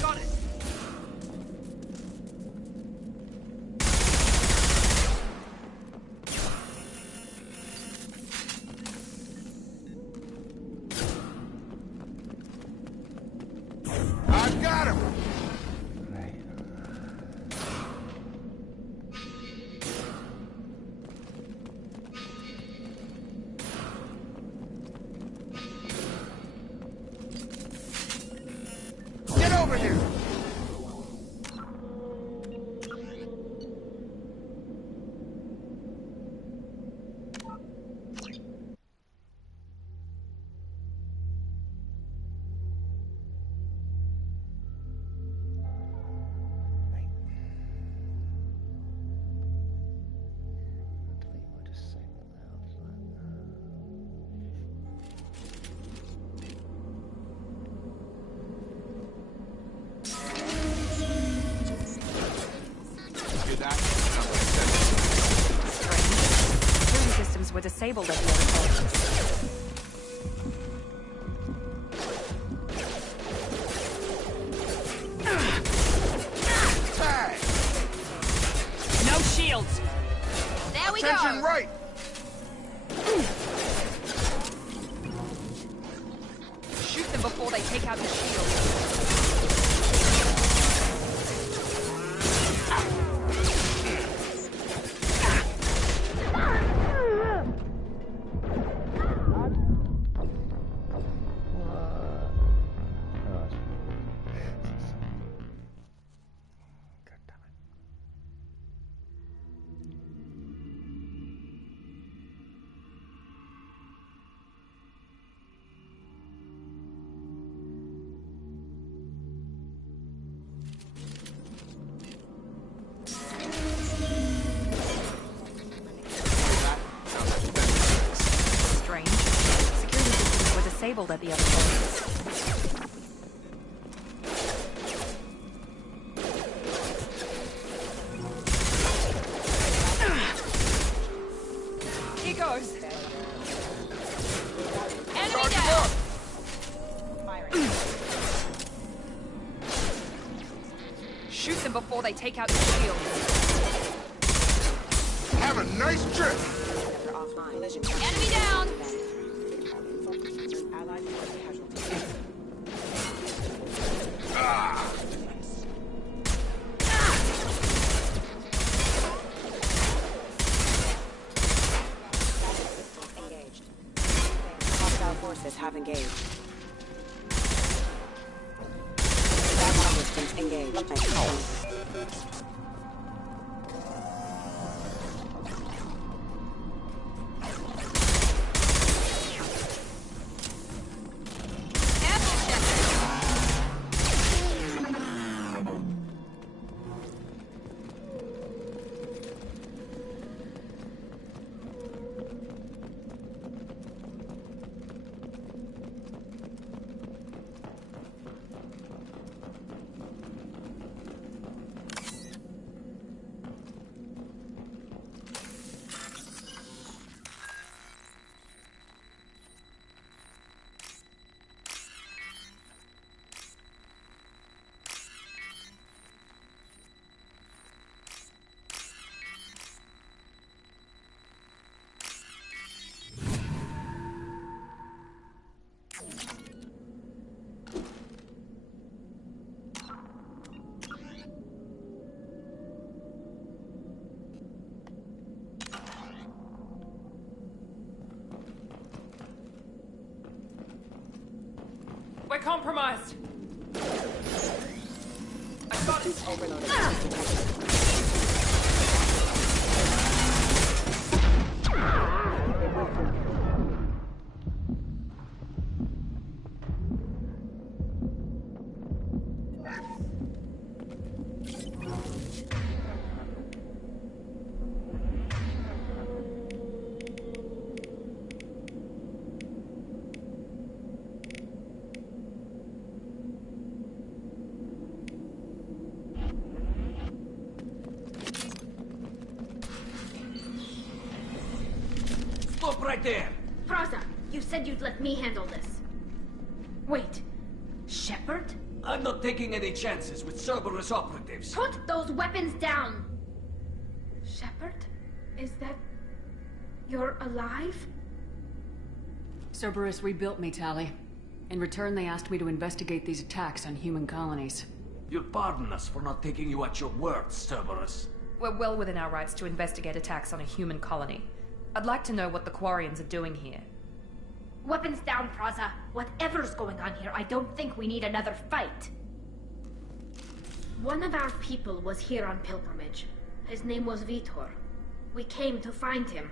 Got it. I've got him. Get over here. Security systems were disabled at the other colonies. attention right! Shoot them before they take out the shield. Disabled at the other point. Here goes. Enemy down. Shoot them before they take out the shield. Have a nice trip. Enemy down. Have engaged. Engaged. We're compromised. I got it. Overloaded. Stop right there! Praza, you said you'd let me handle this. Wait, Shepard? I'm not taking any chances with Cerberus operatives. Put those weapons down! Shepard? Is that... you're alive? Cerberus rebuilt me, Tali. In return, they asked me to investigate these attacks on human colonies. You'll pardon us for not taking you at your word, Cerberus. We're well within our rights to investigate attacks on a human colony. I'd like to know what the Quarians are doing here. Weapons down, Praza. Whatever's going on here, I don't think we need another fight. One of our people was here on pilgrimage. His name was Vitor. We came to find him.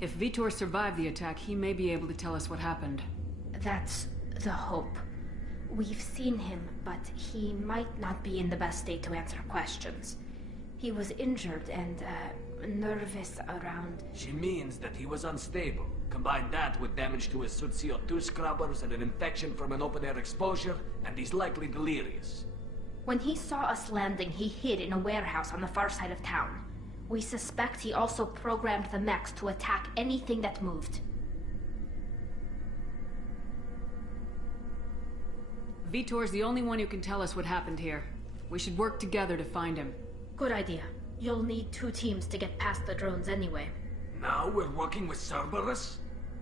If Vitor survived the attack, he may be able to tell us what happened. That's the hope. We've seen him, but he might not be in the best state to answer questions. He was injured and, nervous around... She means that he was unstable. Combine that with damage to his suit CO2 scrubbers and an infection from an open-air exposure, and he's likely delirious. When he saw us landing, he hid in a warehouse on the far side of town. We suspect he also programmed the mechs to attack anything that moved. Vitor's the only one who can tell us what happened here. We should work together to find him. Good idea. You'll need 2 teams to get past the drones anyway. Now we're working with Cerberus?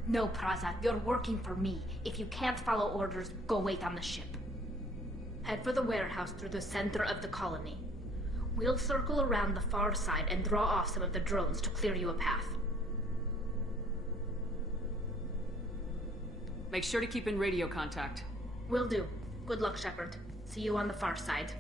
No, Praza, you're working for me. If you can't follow orders, go wait on the ship. Head for the warehouse through the center of the colony. We'll circle around the far side and draw off some of the drones to clear you a path. Make sure to keep in radio contact. Will do. Good luck, Shepard. See you on the far side.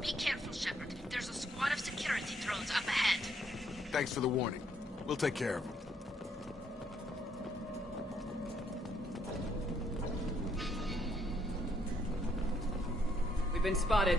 Be careful, Shepard. There's a squad of security drones up ahead. Thanks for the warning. We'll take care of them. We've been spotted.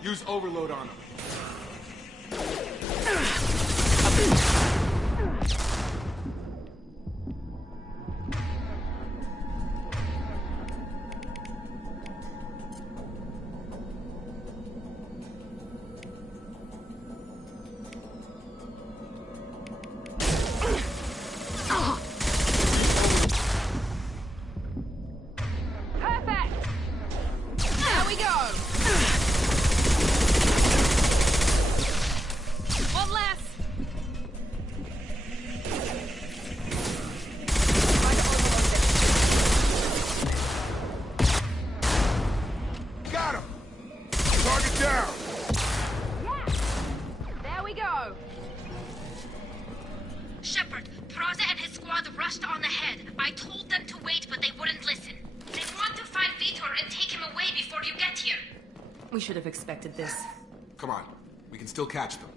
Use overload on them. Shepard, Praza and his squad rushed on ahead. I told them to wait, but they wouldn't listen. They want to find Vitor and take him away before you get here. We should have expected this. Come on. We can still catch them.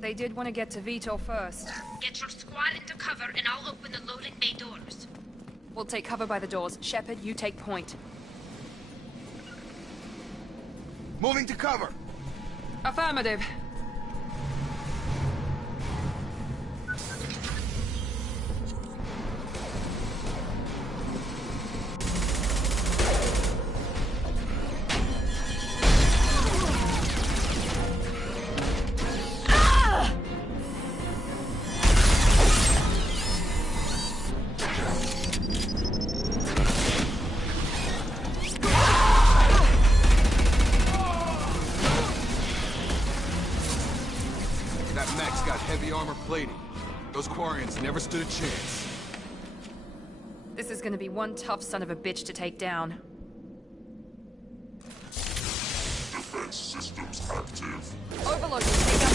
They did want to get to Vitor first. Get your squad into cover and I'll open the loading bay doors. We'll take cover by the doors. Shepard, you take point. Moving to cover! Affirmative. Those Quarians never stood a chance. This is gonna be one tough son of a bitch to take down. Defense systems active. Overload, take up.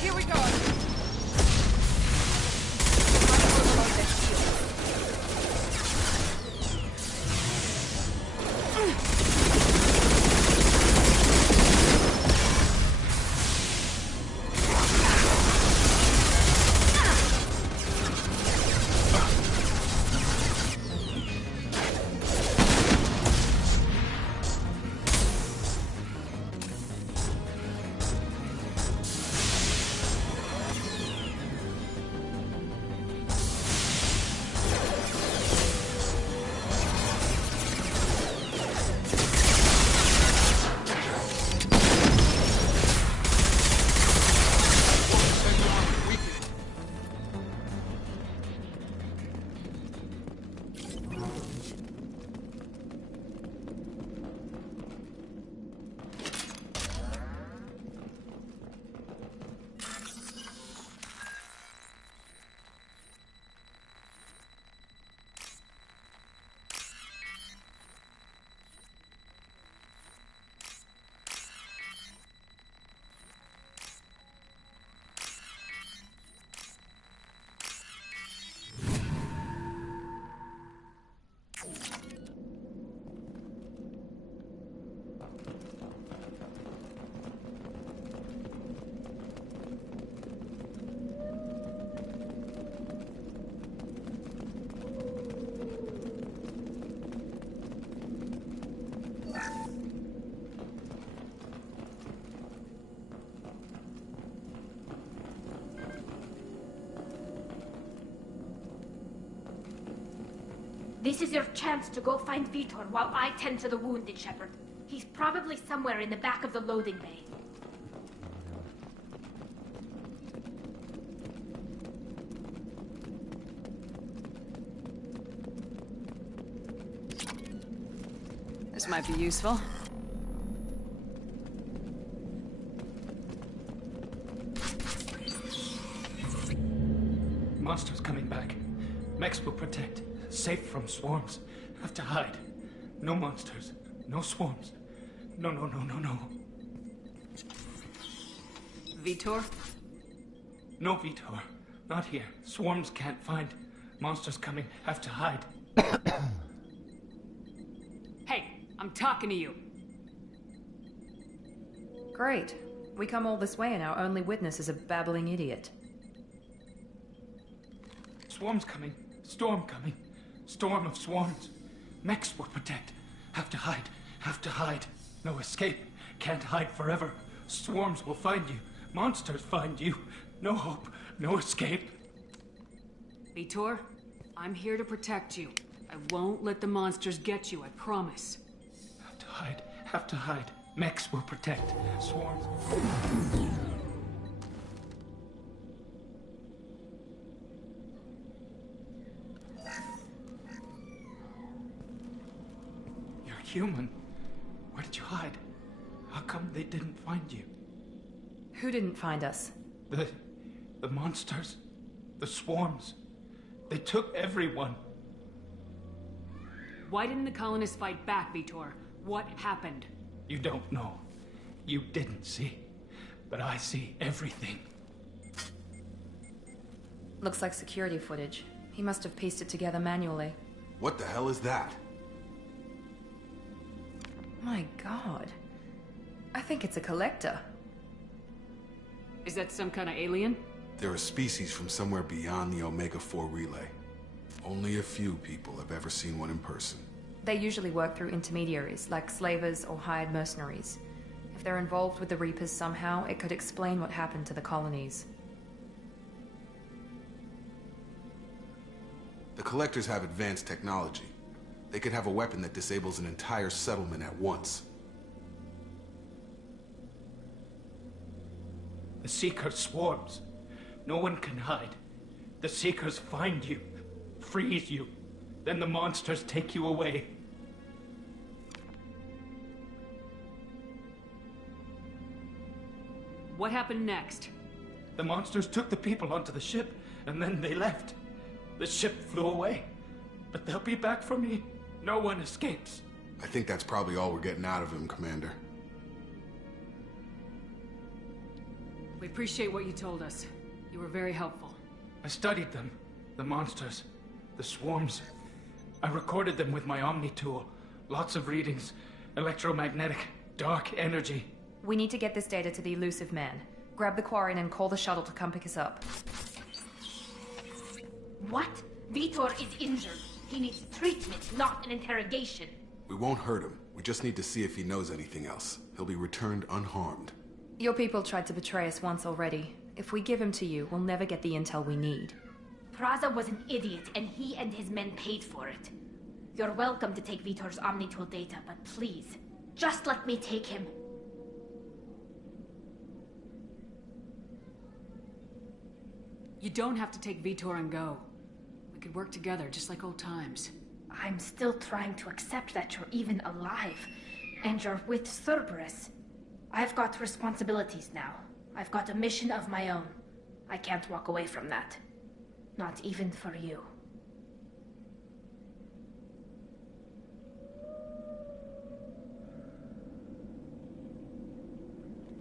Here we go. This is your chance to go find Vitor while I tend to the wounded, Shepard. He's probably somewhere in the back of the loading bay. This might be useful. Monsters coming back. Mechs will protect. Safe from swarms. Have to hide. No monsters. No swarms. No. Vitor? No Vitor. Not here. Swarms can't find. Monsters coming. Have to hide. Hey, I'm talking to you. Great. We come all this way and our only witness is a babbling idiot. Swarms coming. Storm coming. Storm of swarms. Mechs will protect. Have to hide. Have to hide. No escape. Can't hide forever. Swarms will find you. Monsters find you. No hope. No escape. Vitor, I'm here to protect you. I won't let the monsters get you, I promise. Have to hide. Have to hide. Mechs will protect. Swarms. You're human. Where did you hide? How come they didn't find you? Who didn't find us? The monsters. The swarms. They took everyone. Why didn't the colonists fight back, Vitor? What happened? You don't know. You didn't see. But I see everything. Looks like security footage. He must have pieced it together manually. What the hell is that? My god. I think it's a collector. Is that some kind of alien? They're a species from somewhere beyond the Omega-4 relay. Only a few people have ever seen one in person. They usually work through intermediaries, like slavers or hired mercenaries. If they're involved with the Reapers somehow, it could explain what happened to the colonies. The Collectors have advanced technology. They could have a weapon that disables an entire settlement at once. The Seekers swarms. No one can hide. The Seekers find you, freeze you. Then the monsters take you away. What happened next? The monsters took the people onto the ship, and then they left. The ship flew away. But they'll be back for me. No one escapes. I think that's probably all we're getting out of him, Commander. We appreciate what you told us. You were very helpful. I studied them. The monsters. The swarms. I recorded them with my Omni tool. Lots of readings. Electromagnetic. Dark energy. We need to get this data to the elusive man. Grab the Quarian and call the shuttle to come pick us up. What? Vitor is injured. He needs treatment, not an interrogation. We won't hurt him. We just need to see if he knows anything else. He'll be returned unharmed. Your people tried to betray us once already. If we give him to you, we'll never get the intel we need. Praza was an idiot, and he and his men paid for it. You're welcome to take Vitor's Omnitool data, but please, just let me take him. You don't have to take Vitor and go. We could work together, just like old times. I'm still trying to accept that you're even alive, and you're with Cerberus. I've got responsibilities now. I've got a mission of my own. I can't walk away from that. Not even for you.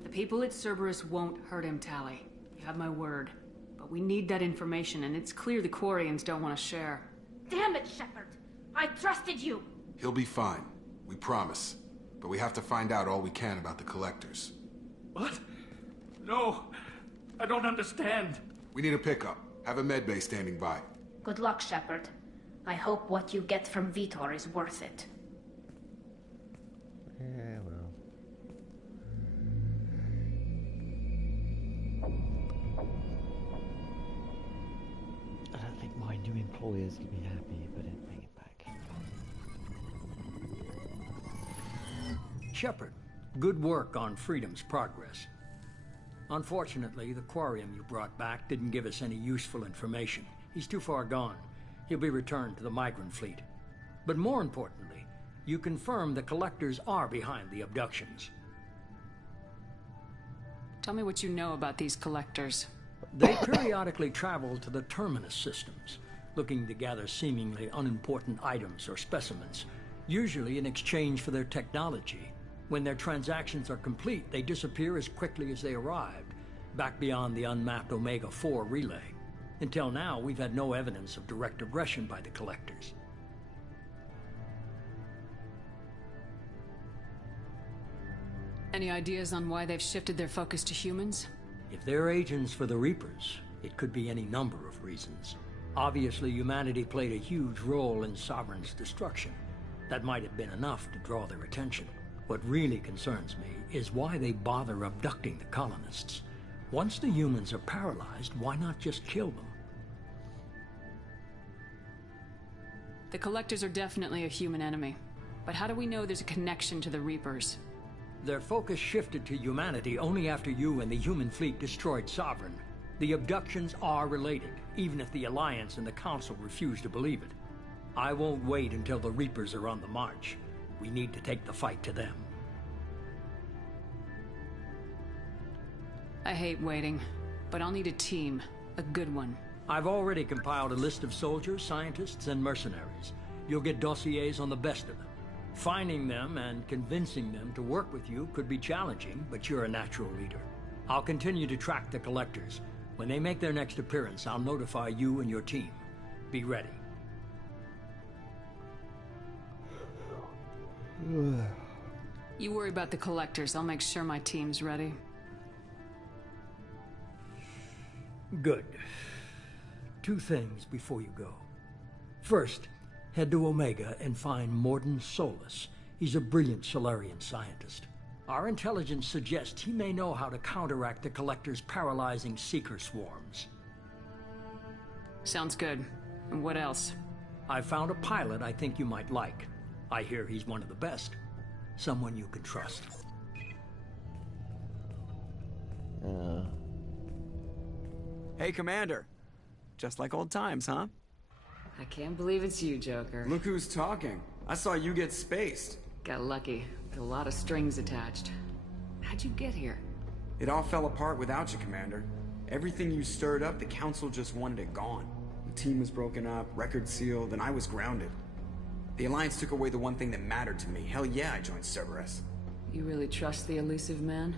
The people at Cerberus won't hurt him, Tali. You have my word. But we need that information, and it's clear the Quarians don't want to share. Damn it, Shepard! I trusted you! He'll be fine. We promise. But we have to find out all we can about the Collectors. What? No! I don't understand. We need a pickup. Have a medbay standing by. Good luck, Shepard. I hope what you get from Vitor is worth it. Yeah, well. I don't think my new employers will be happy if I don't bring it back. Shepard, good work on Freedom's progress. Unfortunately, the Quarium you brought back didn't give us any useful information. He's too far gone. He'll be returned to the migrant fleet. But more importantly, you confirm the Collectors are behind the abductions. Tell me what you know about these Collectors. They periodically travel to the Terminus systems, looking to gather seemingly unimportant items or specimens, usually in exchange for their technology. When their transactions are complete, they disappear as quickly as they arrived, back beyond the unmapped Omega-4 relay. Until now, we've had no evidence of direct aggression by the Collectors. Any ideas on why they've shifted their focus to humans? If they're agents for the Reapers, it could be any number of reasons. Obviously, humanity played a huge role in Sovereign's destruction. That might have been enough to draw their attention. What really concerns me is why they bother abducting the colonists. Once the humans are paralyzed, why not just kill them? The Collectors are definitely a human enemy. But how do we know there's a connection to the Reapers? Their focus shifted to humanity only after you and the human fleet destroyed Sovereign. The abductions are related, even if the Alliance and the Council refuse to believe it. I won't wait until the Reapers are on the march. We need to take the fight to them. I hate waiting, but I'll need a team. A good one. I've already compiled a list of soldiers, scientists, and mercenaries. You'll get dossiers on the best of them. Finding them and convincing them to work with you could be challenging, but you're a natural leader. I'll continue to track the Collectors. When they make their next appearance, I'll notify you and your team. Be ready. You worry about the Collectors. I'll make sure my team's ready. Good. 2 things before you go. First, head to Omega and find Morden Solus. He's a brilliant Solarian scientist. Our intelligence suggests he may know how to counteract the Collectors' paralyzing Seeker swarms. Sounds good. And what else? I found a pilot I think you might like. I hear he's one of the best. Someone you can trust. Hey, Commander. Just like old times, huh? I can't believe it's you, Joker. Look who's talking. I saw you get spaced. Got lucky. With a lot of strings attached. How'd you get here? It all fell apart without you, Commander. Everything you stirred up, the Council just wanted it gone. The team was broken up, record sealed, and I was grounded. The Alliance took away the one thing that mattered to me. Hell yeah, I joined Cerberus. You really trust the elusive man?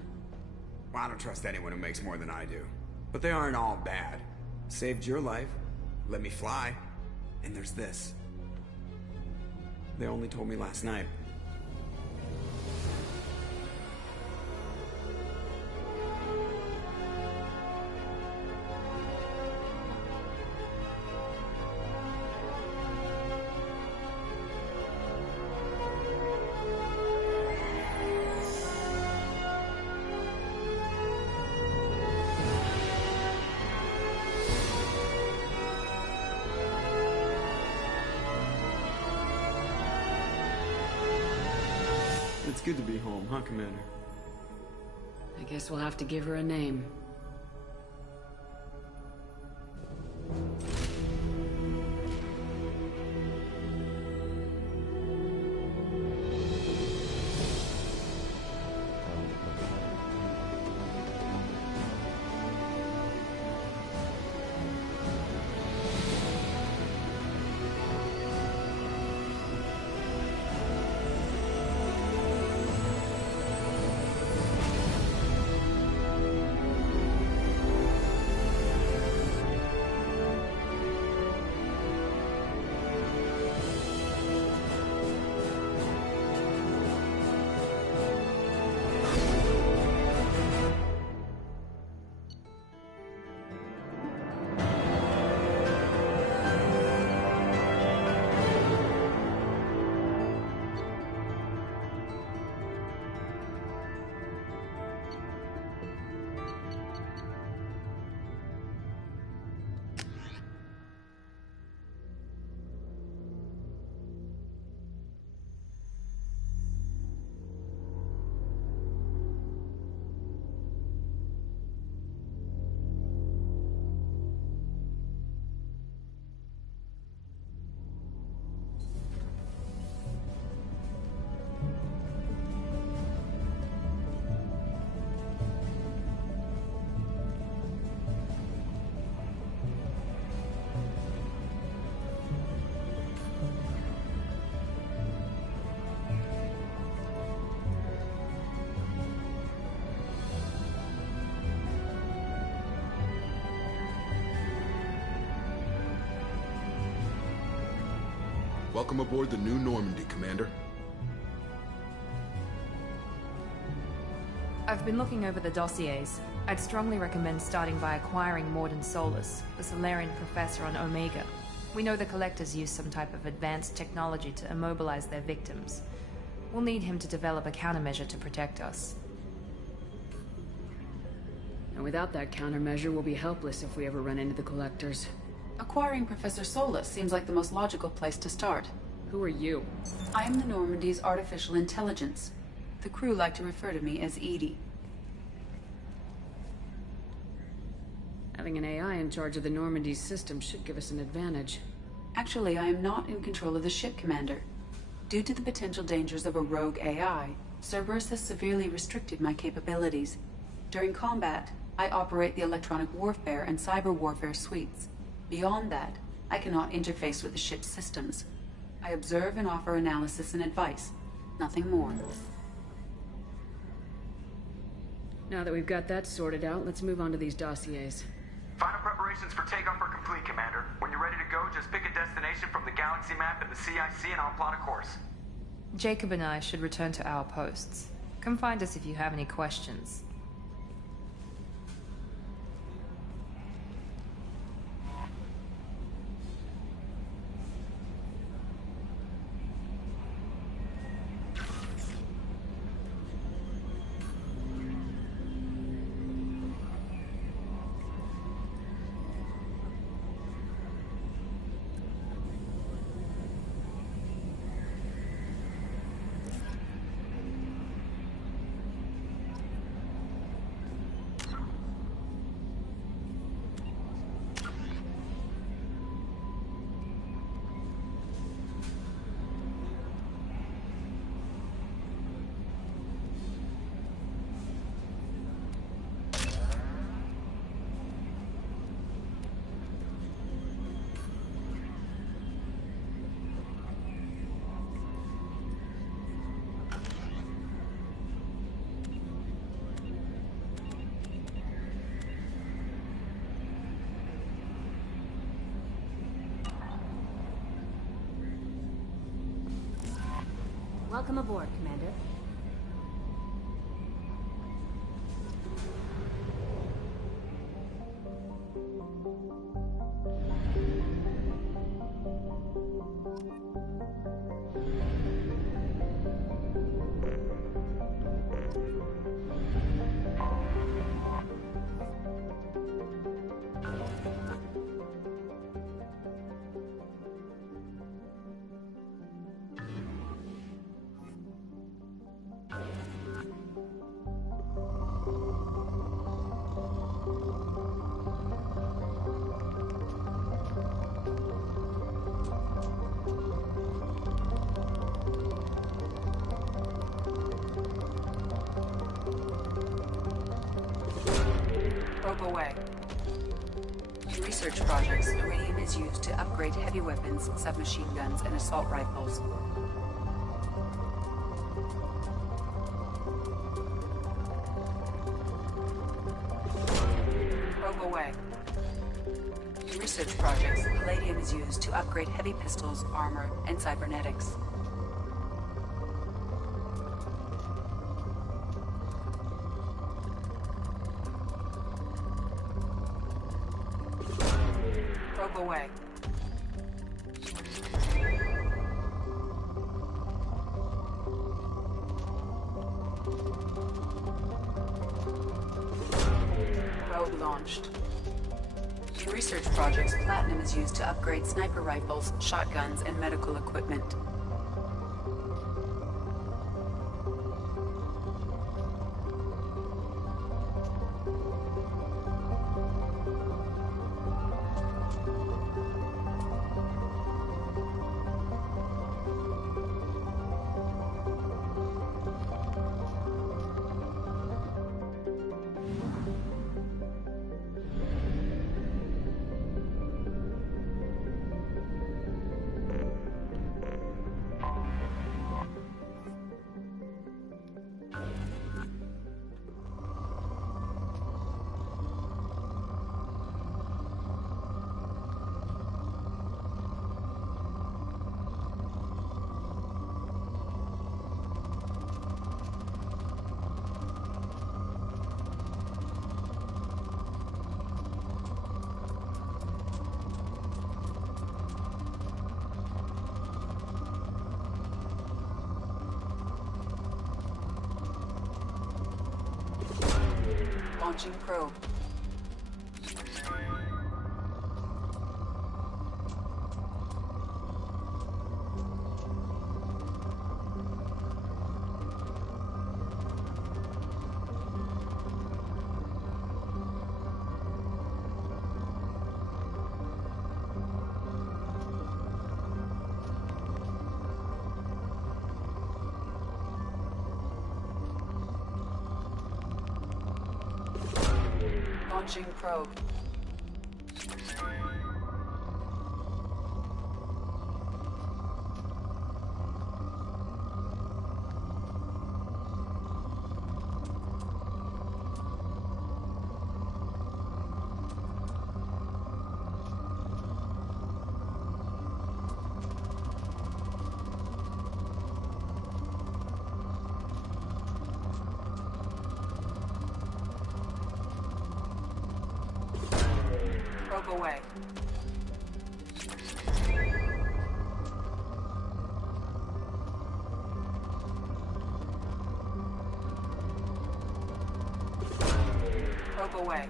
Well, I don't trust anyone who makes more than I do. But they aren't all bad. Saved your life, let me fly, and there's this. They only told me last night. It's good to be home, huh, Commander? I guess we'll have to give her a name. Welcome aboard the New Normandy, Commander. I've been looking over the dossiers. I'd strongly recommend starting by acquiring Morden Solus, the Solarian professor on Omega. We know the Collectors use some type of advanced technology to immobilize their victims. We'll need him to develop a countermeasure to protect us. And without that countermeasure, we'll be helpless if we ever run into the Collectors. Acquiring Professor Solus seems like the most logical place to start. Who are you? I am the Normandy's artificial intelligence. The crew like to refer to me as Edie. Having an AI in charge of the Normandy's system should give us an advantage. Actually, I am not in control of the ship, Commander. Due to the potential dangers of a rogue AI, Cerberus has severely restricted my capabilities. During combat, I operate the electronic warfare and cyber warfare suites. Beyond that, I cannot interface with the ship's systems. I observe and offer analysis and advice. Nothing more. Now that we've got that sorted out, let's move on to these dossiers. Final preparations for takeoff are complete, Commander. When you're ready to go, just pick a destination from the galaxy map and the CIC and I'll plot a course. Jacob and I should return to our posts. Come find us if you have any questions. Welcome aboard, Commander. Away. In research projects, iridium is used to upgrade heavy weapons, submachine guns, and assault rifles. Probe away. In research projects, palladium is used to upgrade heavy pistols, armor, and cybernetics. Away. Probe launched. In research projects, platinum is used to upgrade sniper rifles, shotguns, and medical equipment. Launching probe. Launching probe. Probe away. Probe away.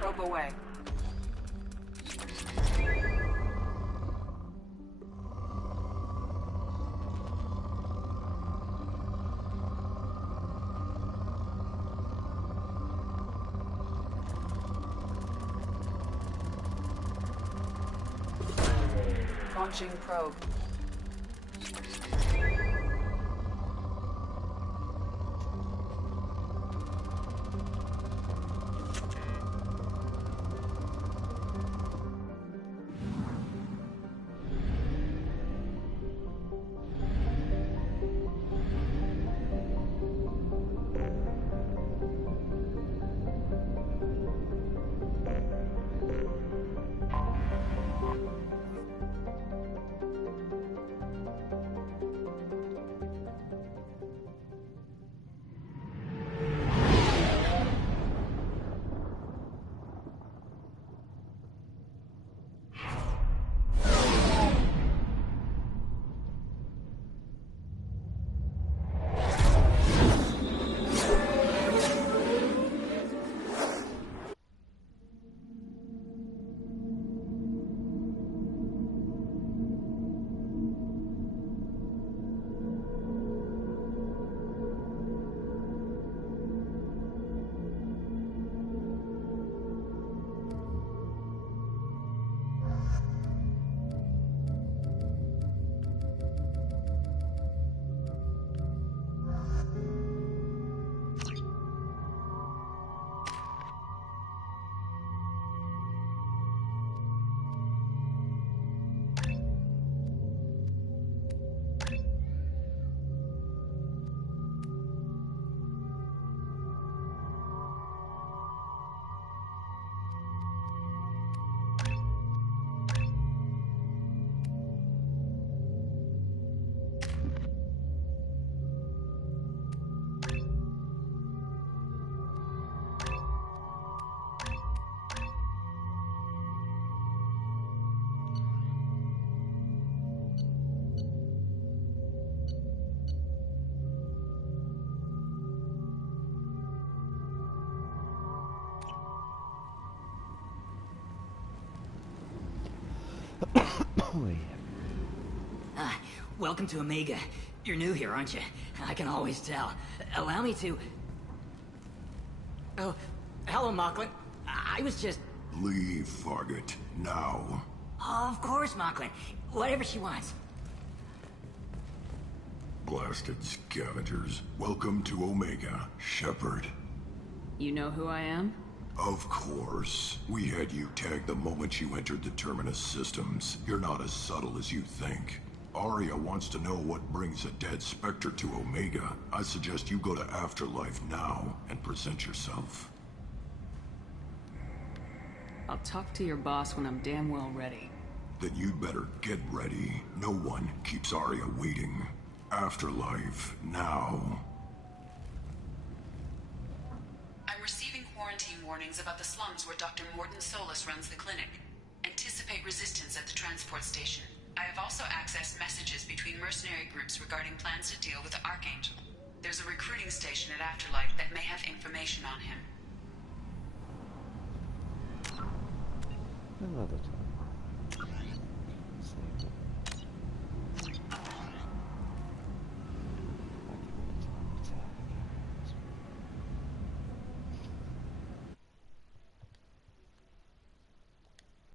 Probe away. Launching probe. Welcome to Omega. You're new here, aren't you? I can always tell. Allow me to... Oh, hello, Mocklin. I was just... Leave, Fargate. Now. Oh, of course, Mocklin. Whatever she wants. Blasted scavengers. Welcome to Omega, Shepard. You know who I am? Of course. We had you tagged the moment you entered the Terminus systems. You're not as subtle as you think. Arya wants to know what brings a dead Spectre to Omega. I suggest you go to Afterlife now and present yourself. I'll talk to your boss when I'm damn well ready. Then you'd better get ready. No one keeps Arya waiting. Afterlife now. I'm receiving quarantine warnings about the slums where Dr. Morden Solus runs the clinic. Anticipate resistance at the transport station. I have also accessed messages between mercenary groups regarding plans to deal with the Archangel. There's a recruiting station at Afterlife that may have information on him. Another time.